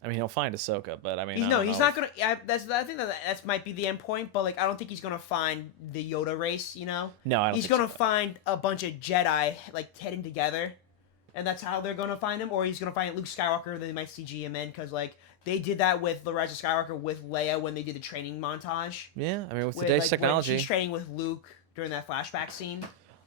I mean, he'll find Ahsoka, but I mean, I No, don't he's know. not gonna. I think that might be the end point, but like, I don't think he's gonna find the Yoda race. You know, No, I don't. he's think gonna so. find a bunch of Jedi like heading together, and that's how they're gonna find him. Or he's gonna find Luke Skywalker. They might CG him in because like they did that with the Rise of Skywalker with Leia when they did the training montage. Yeah, I mean, with With, today's like, when technology, she's training with Luke during that flashback scene.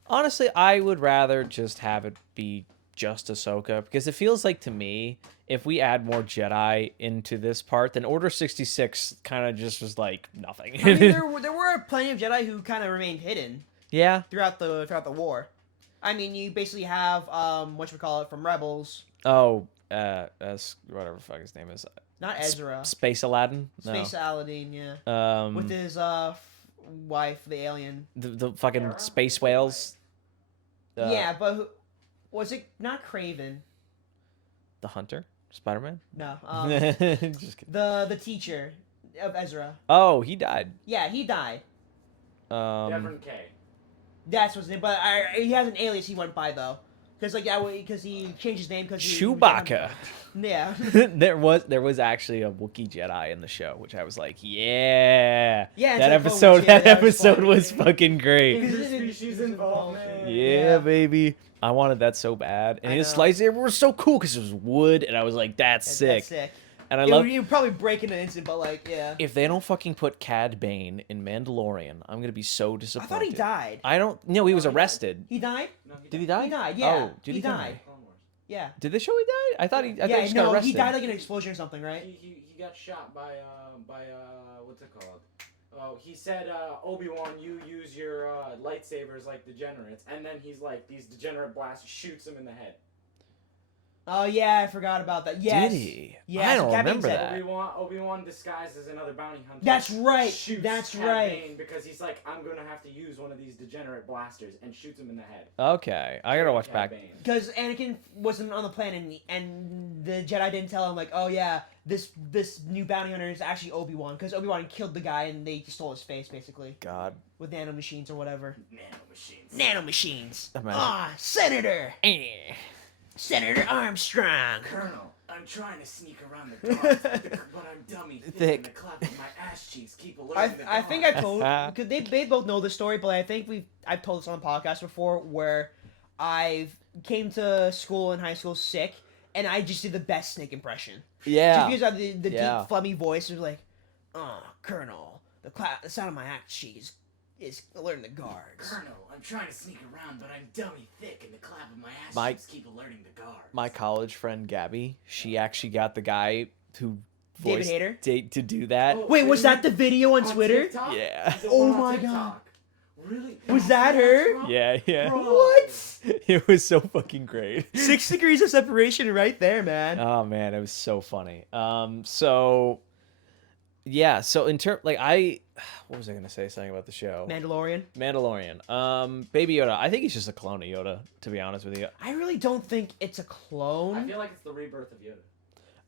honestly, I would rather just have it be just Ahsoka because it feels like to me, if we add more Jedi into this part, then Order 66 kind of just was like nothing. I mean, there were plenty of Jedi who kind of remained hidden Yeah. throughout the war. I mean, you basically have whatchamacallit from Rebels, Oh, whatever the fuck his name is. not Ezra, Space Aladdin? No. Space Aladdin, yeah, with his wife, the alien. the fucking space whales. Yeah, but was it not Craven? The Hunter? Spider-Man? No, Just kidding. the teacher of Ezra. Oh, he died. Yeah, he died. Devon K. That's what's his name. But he has an alias he went by though, because because he changed his name because Chewbacca. Yeah. there was actually a Wookiee Jedi in the show, which I was like, yeah. Yeah, That it's like, episode, oh, yeah, that that was episode funny. was fucking great. Interspecies involvement. Yeah, baby. I wanted that so bad, and I his know. lightsaber was so cool because it was wood, and I was like, that's sick. That's sick. And I love You probably break in an instant, but like, yeah. if they don't fucking put Cad Bane in Mandalorian, I'm gonna be so I disappointed. thought he died. I don't. No, he was he died. arrested. He died? No, Did he die? He died, yeah. Oh, did he, He die? died. Clone Wars. Yeah. Did they show he died? I thought he. I thought he Yeah, just got no, arrested. he died like in an explosion or something, right? He got shot by what's it called? Oh, he said Obi-Wan, you use your lightsabers like degenerates, and then he's like these degenerate blasts shoots him in the head. Oh, yeah, I forgot about that. Yes. Did he? Yes, I don't Cad Bane remember said- that. Obi-Wan disguised as another bounty hunter. That's right. Shoots That's Cad right. Bane because he's like, I'm gonna have to use one of these degenerate blasters, and shoots him in the head. Okay, I gotta watch Cad back. Bane. Because Anakin wasn't on the planet, and the Jedi didn't tell him, like, oh, yeah, this new bounty hunter is actually Obi-Wan. Because Obi-Wan killed the guy, and they stole his face, basically. God. With nanomachines or whatever. Nanomachines. Nanomachines. Imagine. Ah, Senator. Senator Armstrong. Colonel, I'm trying to sneak around the guards, but I'm dummy thick, and the Thick. clap of my ass cheeks keep alerting the I think I guards. told because they both know the story, but I think I've told this on the podcast before where I came to school in high school sick and I just did the best Snake impression. Yeah. Just because of the Yeah. deep flummy voice was like, Colonel, the sound of my ass cheeks is alerting the guards. Colonel, I'm trying to sneak around, but I'm dummy thick, and the clap of my ass My- cheeks keep alerting the guards. My college friend Gabby, she actually got the guy who David voiced Hayter? to do that. Oh, Wait, was that the video on Twitter? TikTok? Yeah. Is it Oh one on my TikTok? God. Really? Was that her? Yeah, yeah. Bro. What? It was so fucking great. 6 degrees of separation right there, man. Oh man, it was so funny. So yeah, so in term what was I gonna say? Something about the show. Mandalorian. Mandalorian. Baby Yoda. I think he's just a clone of Yoda, to be honest with you. I really don't think it's a I clone. feel like it's the rebirth of Yoda.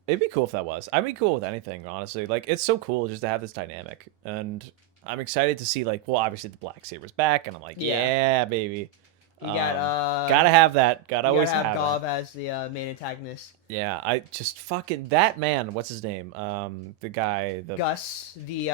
It'd be cool if that was. I'd be cool with anything, honestly. Like, it's so cool just to have this dynamic. And I'm excited to see, like, well, obviously the Black Saber's back, and I'm like, Yeah. yeah, baby. You got Gotta have that. Gotta you always gotta have have it. Gov as the main antagonist. Yeah, I just fucking that man. What's his name? The guy. The Gus, the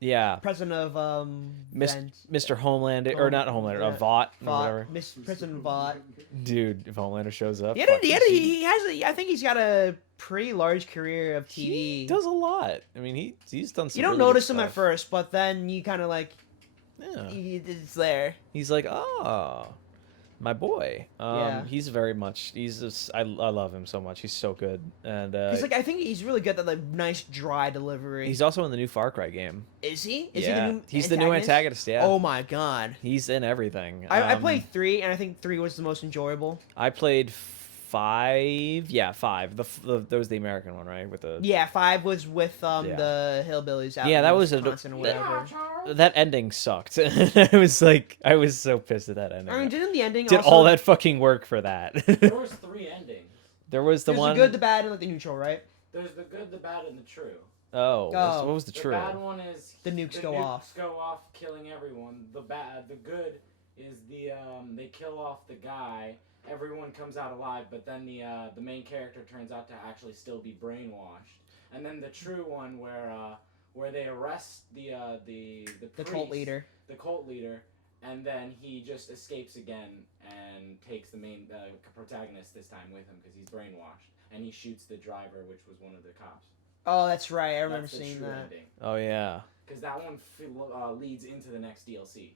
yeah, president of Mis- Vent- Mr. Homelander or not Homelander, yeah. Vought or whatever. President Vought. Dude, if Homelander shows up, He had a, fucking he, had a, see- he has a, I think he's got a pretty large career of TV. he does a lot. I mean, he's done some. You don't really good notice him at stuff. first, but then you kind of like Yeah. it's there. He's like, oh, my boy. Yeah. He's very much. He's just. I love him so much. He's so good, and He's like I think he's really good at the nice dry delivery. he's also in the new Far Cry game. Is he? Is yeah, he the new he's the new antagonist. Yeah. Oh my god. He's in everything. I played 3 and I think 3 was the most enjoyable. I played 5. Yeah, 5. That was the American one, right? With the Yeah, 5 was with Yeah. the hillbillies out Yeah, in that was Wisconsin or whatever. that ending sucked. I was so pissed at that ending. I mean, didn't the ending Did also... all that fucking work for that? There was 3 endings. There was the There's one. the good, the bad, and like the neutral, right? There's the good, the bad, and the true. Oh, Oh. what was the The true? bad one is The nukes go off. Go off, killing everyone. The good is they kill off the guy. Everyone comes out alive, but then the main character turns out to actually still be brainwashed. And then the true one where they arrest the cult priest, leader. the cult leader, and then he just escapes again and takes the main protagonist this time with him because he's brainwashed, and he shoots the driver, which was one of the cops. Oh, that's right. I remember That's the seeing true that. ending. Oh yeah. Because that one leads into the next DLC.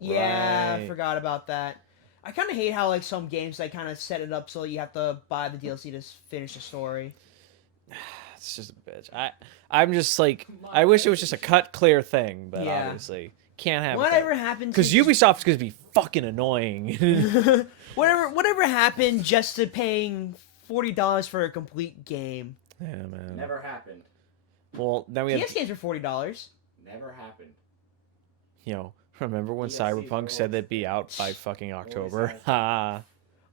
Yeah, I Right. forgot about that. I kind of hate how like some games like kind of set it up so you have to buy the DLC to finish the story. It's just a bitch. I'm just like, I wish it was just a cut clear thing, but Yeah. obviously can't have Whatever happened? because to Ubisoft's gonna be fucking annoying. whatever happened just to paying $40 for a complete game? Yeah, man. Never happened. Well, now we have, PS games are $40. Never happened. remember when DLCs Cyberpunk are said always- they'd be out by fucking Always October? have. Ha.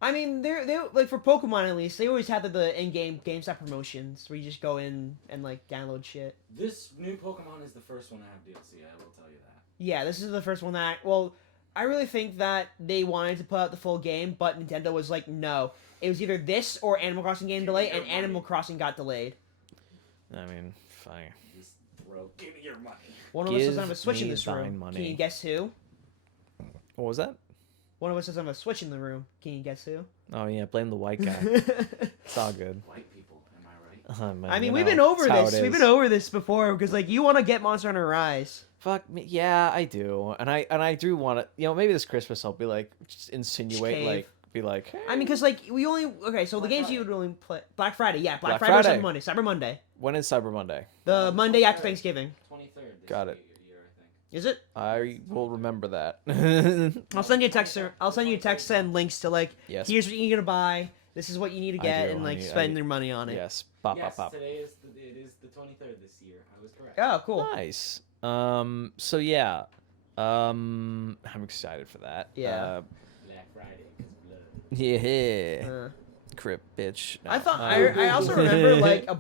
I mean, they like for Pokemon at least, they always had the in-game GameStop promotions where you just go in and like download shit. This new Pokemon is the first one to have DLC. I will tell you that. Yeah, this is the first one that. Well, I really think that they wanted to put out the full game, but Nintendo was like, no. It was either this or Animal Crossing game Give me delay, your and money. Animal Crossing got delayed. I mean, fine. Just give me your money. One of us doesn't Give have a Switch in me this thine room. money. Can you guess who? What was that? One of us doesn't have a Switch in the room. Can you guess who? Oh yeah, blame the white guy. It's all good. White people, am I right? Oh, man, I mean, you we've know, been over it's how this. it We've is. been over this before because like you want to get Monster Hunter Rise. Fuck me, yeah, I do, and I do want to. Maybe this Christmas I'll be like, just insinuate, cave. like, be like, I mean, because like we only so the Black games Friday. you would only play Black Friday. Yeah, Black Black Friday or Friday. Cyber Monday. Cyber Monday. when is Cyber Monday? The Monday after Thanksgiving. 23rd. Got it. Year, I think. Is it? I will remember that. I'll send you a text. I'll send you a text and links to like. Yes. Here's what you're gonna buy. This is what you need to I get, do, and like I- spend your money on it. Yes. Pop, Yes, pop, pop. today is it is the 23rd this year. I was correct. Oh, cool. Nice. So yeah. I'm excited for that. Yeah. Black Friday, 'cause blood. Yeah. Uh, Crip, bitch. No, I thought uh, I also remember like a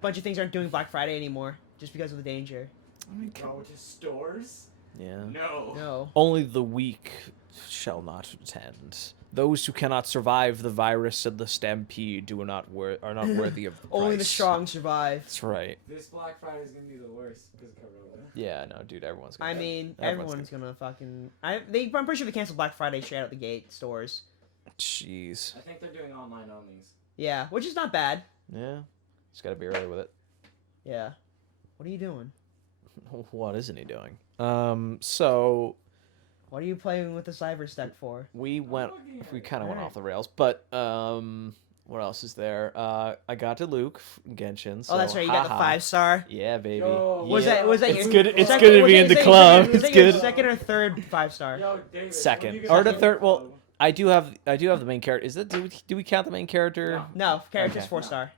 bunch of things aren't doing Black Friday anymore just because of the danger. Go to stores? Yeah. No. No. Only the weak shall not attend. Those who cannot survive the virus and the stampede are not worthy of the price. Only the strong survive. That's right. This Black Friday is gonna be the worst because of Corona. Yeah, no, dude, everyone's gonna I die. mean, Everyone's everyone's gonna fucking. I'm pretty sure they canceled Black Friday straight out the gate stores. Jeez. I think they're doing online onlys. Yeah, which is not bad. Yeah. Just gotta be early with it. Yeah. What are you doing? What isn't he doing? So What are you playing with the cyber stack for? we kind of went Alright. off the rails, but what else is there? I got to Luke Genshin. So Oh, that's right. You got the haha. 5-star. Yeah, baby. Yo, yeah. Was that It's your good. It's second- good to was be it- in the is that- club. is It's that your good. second or third 5-star? Yo, David, Second. when you Or guys the get third- well, club? I do have the main character. Is that do we count the main character? No. No, character's Okay. 4-star.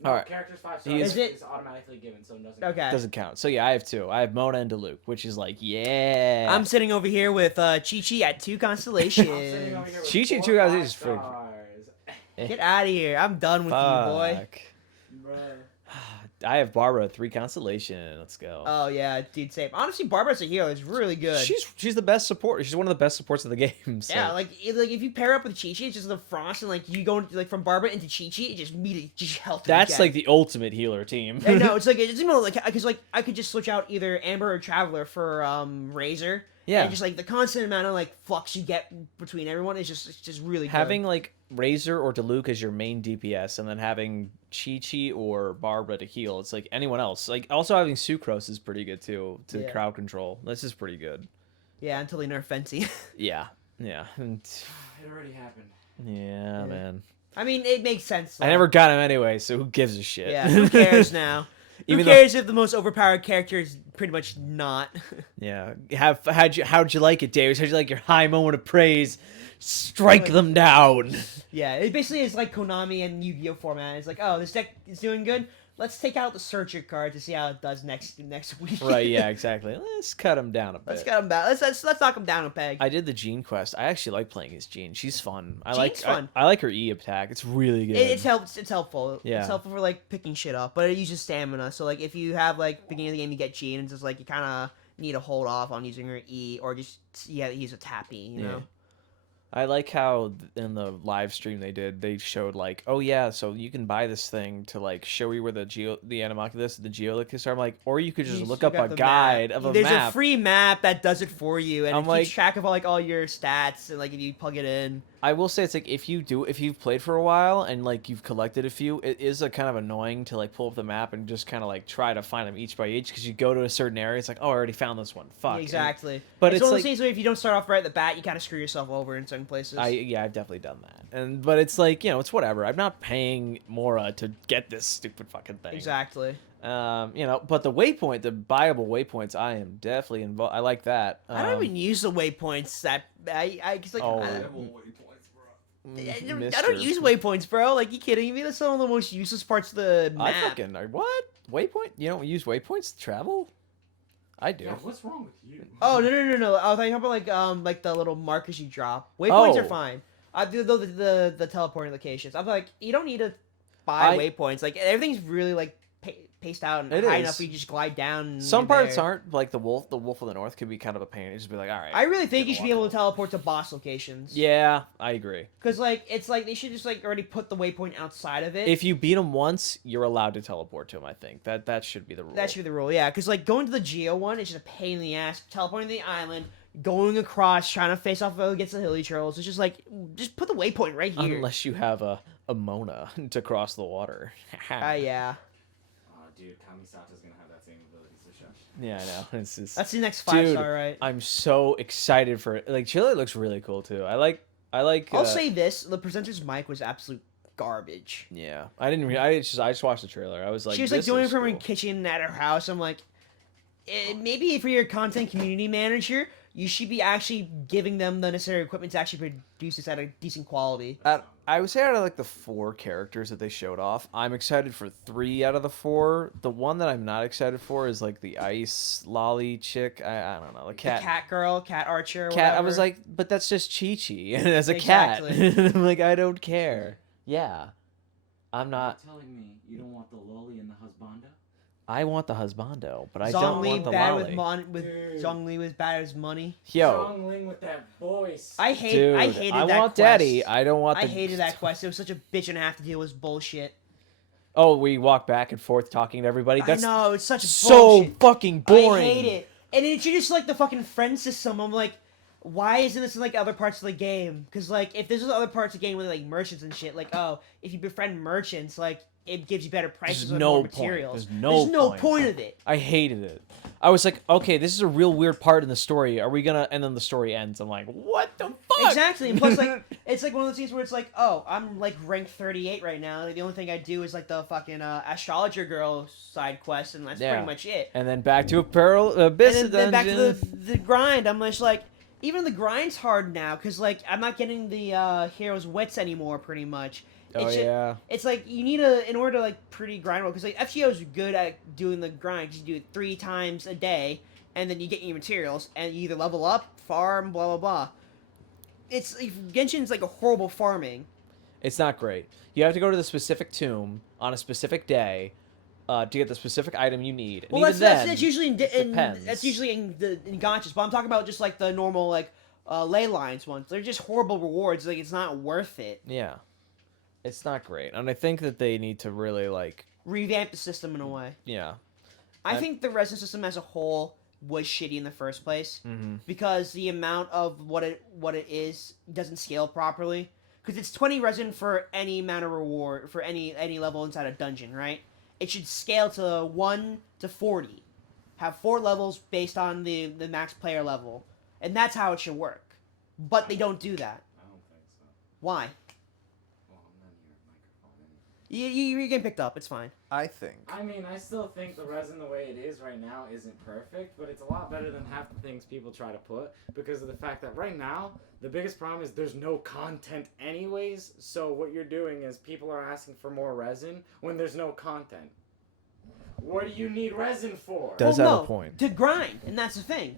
No, Alright. characters 5 He stars is- is automatically given, so it doesn't. Okay. Doesn't count. So yeah, I have two. I have Mona and Diluc, which is like yeah. I'm sitting over here with Chi-Chi at 2 I'm sitting over constellations. here with Chi-Chi 4 two guys 5 is free. stars. Get out of here. I'm done with you, boy. Fuck. Bruh. I have Barbara 3 constellation. Let's go. Oh, yeah, dude, same. Honestly, Barbara's a hero. It's really good. She's the best support. She's one of the best supports of the game. So. Yeah, like if you pair up with Chi-Chi, it's just the frost, and like you go like from Barbara into Chi-Chi, it just immediately just health. That's like the ultimate healer team. I know it's even like because like I could just switch out either Amber or Traveler for Razor. Yeah. And just like the constant amount of like flux you get between everyone is just really good. Having like Razor or Diluc as your main DPS, and then having Chi-Chi or Barbara to heal. It's like anyone else. Like also having Sucrose is pretty good too to Yeah. crowd control. This is pretty good. Yeah, until they nerf Fenty. Yeah. Yeah. And- It already happened. yeah, man. I mean, it makes sense. I though. never got him anyway, so who gives a shit? Yeah, who cares now? Who Even cares if the most overpowered character is pretty much not. Yeah. How'd you like it, Darius? How'd you like your high moment of praise? Strike Like- them down. Yeah, it basically is like Konami and Yu-Gi-Oh format. It's like, oh, this deck is doing good. Let's take out the searcher card to see how it does next week. Right, yeah, exactly. Let's cut him down a bit. Let's get him back. Let's knock him down a peg. I did the Jean quest. I actually like playing as Jean. She's fun. Jean's fun. I like her E attack. It's really good. It's helpful. Yeah. It's helpful for like picking shit up, but it uses stamina. So like if you have like beginning of the game you get Jean, it's just like you kind of need to hold off on using her E or just use a tappy. You know. I like how in the live stream they showed like, oh yeah, so you can buy this thing to like show you where the Animoculus, the Geolicus are. I'm like, or you could just look up a guide of a There's map. a free map that does it for you, and I'm it like- keeps track of all your stats, and like if you plug it in. I will say it's like if you've played for a while and like you've collected a few, it is a kind of annoying to like pull up the map and just kind of like try to find them each by each because you go to a certain area, it's like, oh, I already found this one. Fuck. Exactly. But it's it's one of like- those things where if you don't start off right at the bat, you kind of screw yourself over in certain places. I've definitely done that. But it's like, it's whatever. I'm not paying Mora to get this stupid fucking thing. Exactly. But the buyable waypoints, I am definitely involved. I like that. I don't even use the waypoints that cause, like, Oh. I Mr. don't use waypoints, bro. Like, you kidding me? That's one of the most useless parts of the I map. fucking what? Waypoint? You don't use waypoints to travel? I do. Yeah, what's wrong with you? Oh no! I was talking about like the little markers you drop. Waypoints are Oh. fine. I do the teleporting locations. I'm like, you don't need to buy I- waypoints. Like everything's really like paced out and It high is. enough. You just glide down. And Some you're parts there. aren't. Like the wolf of the north could be kind of a pain. You just be like, all right. I really think you should be able to tell. teleport to boss locations. Yeah, I agree. Because like it's like they should just like already put the waypoint outside of it. If you beat them once, you're allowed to teleport to them. I think that should be the rule. That should be the rule, yeah. Because like going to the Geo one, it's just a pain in the ass. Teleporting to the island, going across, trying to face off against the hilly turtles. It's just like just put the waypoint right here. Unless you have a Mona to cross the water. Yeah. Oh, dude, Kamisata's gonna have that same ability, so shush. Yeah, I know. It's just. That's the next 5-star, Dude, right? I'm so excited for it. Like Chile looks really cool too. I like. I'll say this: the presenter's mic was absolute garbage. Yeah, I didn't. I just watched the trailer. I was like, She was like this doing it looks from her cool. kitchen at her house. I'm like, maybe for your content community manager, you should be actually giving them the necessary equipment to actually produce this at a decent quality. I would say out of like the 4 characters that they showed off, I'm excited for 3 out of the 4. The one that I'm not excited for is like the ice lolly chick. I don't know, the cat. The cat girl, cat archer. Cat. I whatever. was like, but that's just Chi Chi as a Exactly. cat. I'm like, I don't care. Yeah, I'm not. You're telling me you don't want the lolly and the husbando? I want the husbando, but I Zhong don't Li want the bad lolly. with Dude. Zhong Li was bad as money. Yo, Zhongling with that voice. I hated dude, that I want quest. Daddy. I don't want. I the... hated that quest. It was such a bitch and a half to deal with bullshit. Oh, we walk back and forth talking to everybody. That's I know, it's such so bullshit. fucking boring. I hate it. And it introduced like the fucking friend system. I'm like, why isn't this in like other parts of the game? Because like if this was other parts of the game with like merchants and shit, like if you befriend merchants, like it gives you better prices on more materials. There's no point of it. I hated it. I was like, okay, this is a real weird part in the story. Are we gonna? And then the story ends. I'm like, what the fuck? Exactly. And plus, like, it's like one of those things where it's like, oh, I'm like ranked 38 right now. Like, the only thing I do is like the fucking astrologer girl side quest, and that's Yeah. pretty much it. And then back to Abyss And then back to Dungeon. the grind. I'm just like, even the grind's hard now because like I'm not getting the hero's wits anymore. Pretty much. Oh It's yeah. It's like you need a in order to like pretty grind well because like FGO's good at doing the grind. 'Cause you do it 3 times a day, and then you get your materials, and you either level up, farm, blah blah blah. It's Genshin's like a horrible farming. It's not great. You have to go to the specific tomb on a specific day to get the specific item you need. And Well, even that's then, usually in depends. that's usually in gotchas, but I'm talking about just like the normal like ley lines ones. They're just horrible rewards. Like it's not worth it. yeah, it's not great. And I think that they need to really like, Revamp the system in a way. yeah. I I- think the resin system as a whole was shitty in the first place Mm-hmm. because the amount of what it is doesn't scale properly. Because it's 20 resin for any amount of reward for any level inside a dungeon, right? It should scale to 1 to 40. Have 4 levels based on the max player level. And that's how it should work. But they don't do that. I don't think so. Why? Well, I'm not near a microphone. You're getting picked up. It's fine. I think. I mean, I still think the resin the way it is right now isn't perfect, but it's a lot better than half the things people try to put because of the fact that right now, the biggest problem is there's no content anyways, so what you're doing is people are asking for more resin when there's no content. What do you need resin for? Does have a point. To grind, and that's the thing.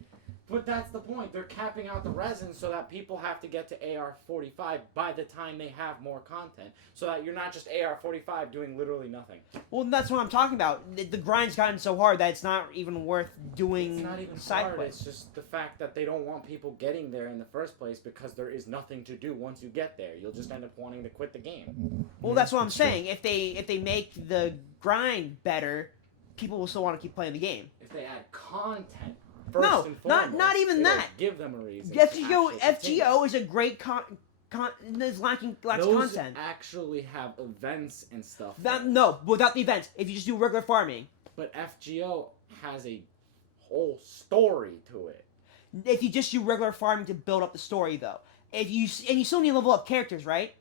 But that's the point. They're capping out the resin so that people have to get to AR-45 by the time they have more content. So that you're not just AR-45 doing literally nothing. Well, that's what I'm talking about. The grind's gotten so hard that it's not even worth doing It's not even side hard. quests. It's just the fact that they don't want people getting there in the first place because there is nothing to do once you get there. You'll just end up wanting to quit the game. Well, that's what I'm saying. If they make the grind better, people will still want to keep playing the game. If they add content, No, first and not foremost, even it'll that. Give them a reason. to FGO actually FGO is a great is lacks Those content. actually have events and stuff. No, without the events. If you just do regular farming. But FGO has a whole story to it. If you just do regular farming to build up the story, though, and you still need to level up characters, right?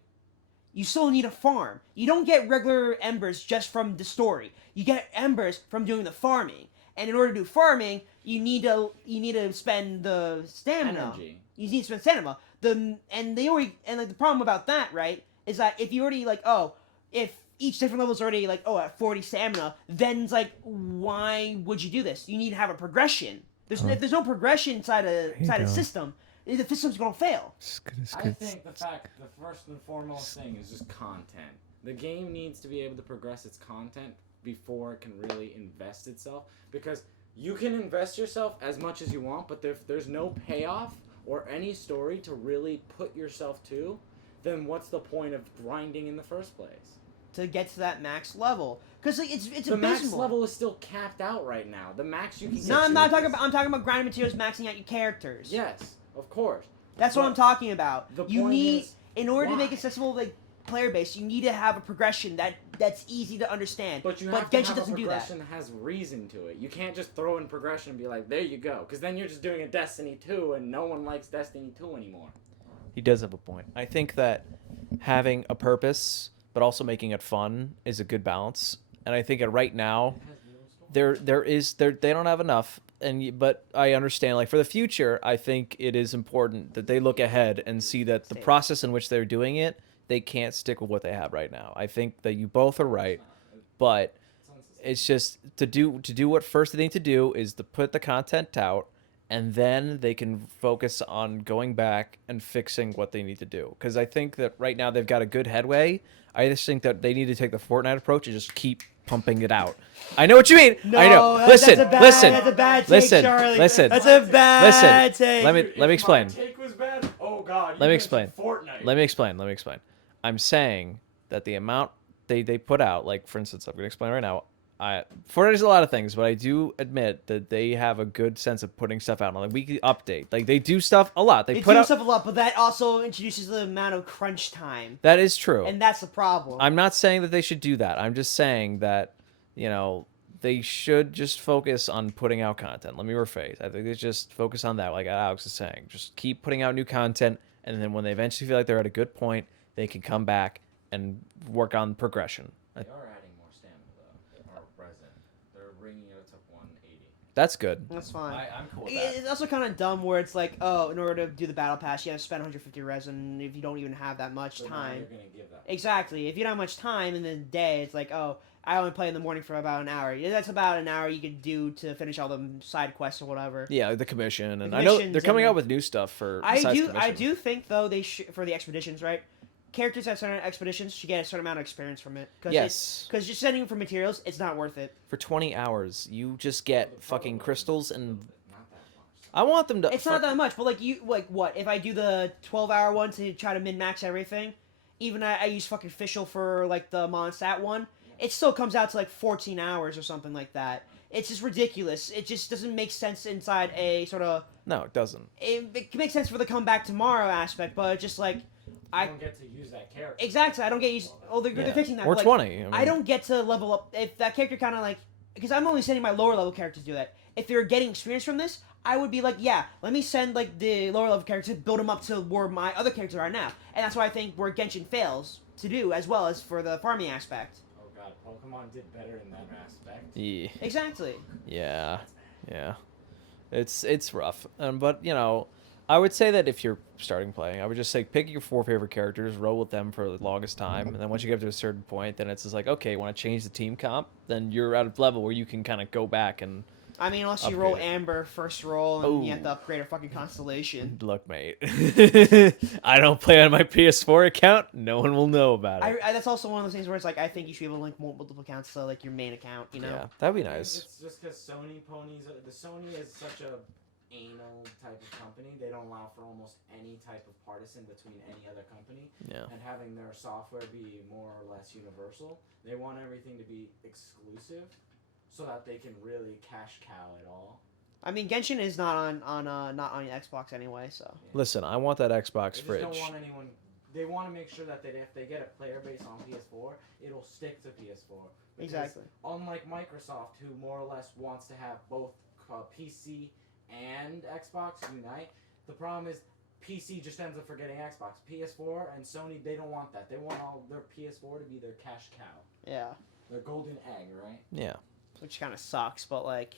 You still need a farm. You don't get regular embers just from the story. You get embers from doing the farming. And in order to do farming, you need to spend the stamina. Energy. You need to spend stamina. The problem about that, right, is that if you already if each different level is already at 40 stamina, then it's like, why would you do this? You need to have a progression. If there's no progression inside a system, the system's gonna fail. I think the first and foremost thing is just content. The game needs to be able to progress its content before it can really invest itself, because you can invest yourself as much as you want, but if there's no payoff or any story to really put yourself to, then what's the point of grinding in the first place? To get to that max level, because it's The abysmal. max level is still capped out right now. The max you can get. No, I'm to not is- talking about. I'm talking about grinding materials, maxing out your characters. Yes, of course. That's what But I'm talking about. the You point need, is, in order to make why? accessible player base, you need to have a progression that's easy to understand. But you have Genshin to have a doesn't do that. progression that has reason to it. You can't just throw in progression and be like, there you go. Because then you're just doing a Destiny 2, and no one likes Destiny 2 anymore. He does have a point. I think that having a purpose but also making it fun is a good balance. And I think right now they don't have enough. But I understand, like, for the future, I think it is important that they look ahead and see that the process in which they're doing it, they can't stick with what they have right now. I think that you both are right, but it's just to do what first they need to do is to put the content out, and then they can focus on going back and fixing what they need to do. Because I think that right now they've got a good headway. I just think that they need to take the Fortnite approach and just keep pumping it out. I know what you mean. No, I know. Listen. That's a bad take, Listen. Charlie. Listen. That's a bad take. Let me explain. My take was bad? Oh, God. Let me explain. Fortnite. Let me explain. I'm saying that the amount they put out, like, for instance, I'm going to explain right now. Fortnite is a lot of things, but I do admit that they have a good sense of putting stuff out on a weekly update. Like, they do stuff a lot. They They put do out stuff a lot, but that also introduces the amount of crunch time, that is true. and that's the problem. I'm not saying that they should do that. I'm just saying that, they should just focus on putting out content. Let me rephrase. I think they just focus on that, like Alex is saying. Just keep putting out new content, and then when they eventually feel like they're at a good point, they can come back and work on progression. They are adding more stamina, though. Or resin. They're bringing it up to 180. That's good. That's fine. I'm cool with that. It's also kind of dumb where it's like, oh, in order to do the battle pass, you have to spend 150 resin if you don't even have that much So now time. you're going to give that. Exactly. If you don't have much time in the day, it's like, oh, I only play in the morning for about an hour. Yeah, that's about an hour you could do to finish all the side quests or whatever. Yeah, like the commission, and The I know commissions they're coming and- out with new stuff for. I besides do commission. think though for the expeditions, right? Characters that certain expeditions should get a certain amount of experience from it. Yes. Because just sending for materials, it's not worth it. For 20 hours, you just get fucking crystals, and Not that much. I want them to. It's not that much, but what if I do the 12-hour one to try to min-max everything? Even I use fucking Fischl for like the Mondstadt one. It still comes out to like 14 hours or something like that. It's just ridiculous. It just doesn't make sense inside a sort of. No, it doesn't. It can make sense for the come back tomorrow aspect, but just like You don't get to use that character. exactly, I don't get used. Oh, they're Yeah. fixing that. Or but, like, 20. I mean, I don't get to level up if that character kind of like because I'm only sending my lower level characters to do that. If they're getting experience from this, I would be like, yeah, let me send like the lower level characters, build them up to where my other characters are now, and that's why I think where Genshin fails to do as well as for the farming aspect. Pokemon did better in that aspect. Yeah. Exactly. Yeah. Yeah. It's rough. But, you know, I would say that if you're starting playing, I would just say pick your 4 favorite characters, roll with them for the longest time, and then once you get to a certain point, then it's just like, okay, want to change the team comp? Then you're at a level where you can kind of go back and I mean, unless you roll Upgrade. Amber first roll and you have Oh. to upgrade a fucking constellation. look, mate. I don't play on my PS4 account. No one will know about it. That's also one of those things where it's like I think you should be able to link multiple accounts to like your main account. You know. Yeah, that'd be I think nice. It's just because the Sony is such a anal type of company. They don't allow for almost any type of partisan between any other company. Yeah. And having their software be more or less universal, they want everything to be exclusive, so that they can really cash cow it all. I mean, Genshin is not on Xbox anyway, so. Listen, I want that Xbox They just fridge. don't want anyone. They want to make sure that if they get a player base on PS4, it'll stick to PS4. Because Exactly. Unlike Microsoft, who more or less wants to have both PC and Xbox unite, the problem is PC just ends up forgetting Xbox. PS4 and Sony, they don't want that. They want all their PS4 to be their cash cow, Yeah. their golden egg, right? Yeah. Which kind of sucks, but like,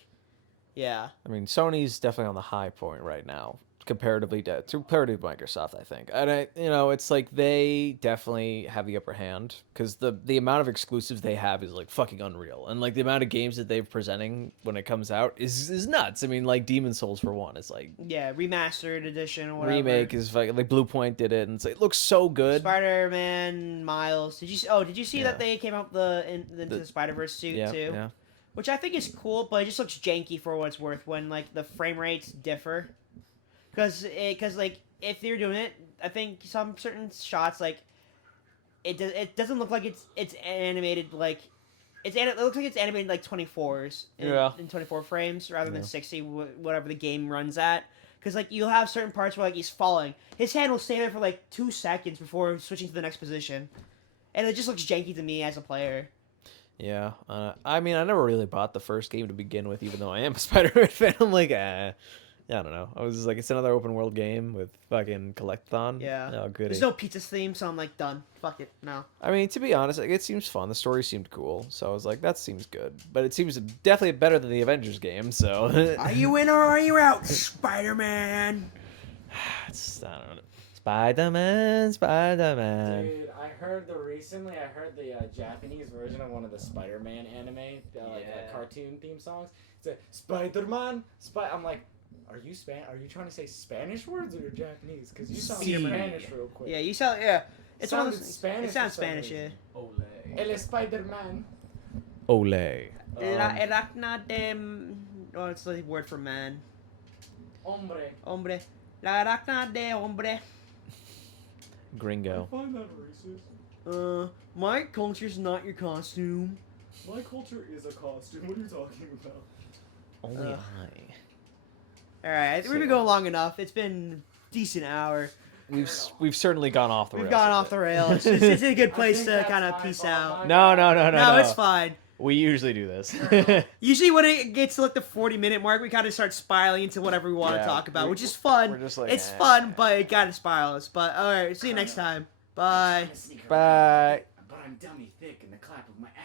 yeah. I mean, Sony's definitely on the high point right now, comparatively to Microsoft, I think. And it's like they definitely have the upper hand because the amount of exclusives they have is like fucking unreal, and like the amount of games that they're presenting when it comes out is nuts. I mean, like Demon Souls for one, it's like Yeah, remastered edition or whatever. remake is like Blue Point did it, and it looks so good. Spider-Man Miles. Did you see Yeah. that they came out into the Spider-Verse suit Yeah, too? yeah. Which I think is cool, but it just looks janky for what it's worth when like the frame rates differ. Because like if they're doing it, I think some certain shots like it doesn't look like it's animated like it looks like it's animated like 24s in 24 frames rather than Yeah. 60 whatever the game runs at. Because like you'll have certain parts where like he's falling, his hand will stay there for like 2 seconds before switching to the next position, and it just looks janky to me as a player. Yeah, I mean, I never really bought the first game to begin with, even though I am a Spider-Man fan. I'm like, yeah, I don't know. I was just like, it's another open world game with fucking collectathon. Yeah. Oh, goody. There's no pizza theme, so I'm like done. Fuck it, no. I mean, to be honest, like, it seems fun. The story seemed cool, so I was like, that seems good. But it seems definitely better than the Avengers game. So. Are you in or are you out, Spider-Man? I don't know. Spider-Man. Dude, I heard the Japanese version of one of the Spider-Man anime, Yeah. cartoon theme songs. It's a Spider-Man. I'm like, are you trying to say Spanish words or Japanese? Because you sound Sí. Spanish real quick. Yeah, you sound it's one of Sounded those, Spanish It sounds for some Spanish, yeah. reason. El Spider-Man. Ole. La aracna de oh, it's the word for man. Hombre. Hombre. La aracna de hombre. Gringo. I find that racist. My culture's not your costume. My culture is a costume. What are you talking about? Only Ugh. I. Alright, I think we've been going long enough. It's been a decent hour. We've certainly gone off the rails. We've gone off the rails. It's a good place to kind of peace out. No. No, it's fine. We usually do this. Usually when it gets to like the 40-minute mark, we kind of start spiraling into whatever we want to Yeah, talk about, we- which is fun. we're just like, It's eh. fun, but it kind of spirals. But alright, see you next time. Bye. Bye. But I'm dummy thick in the clap of my ass.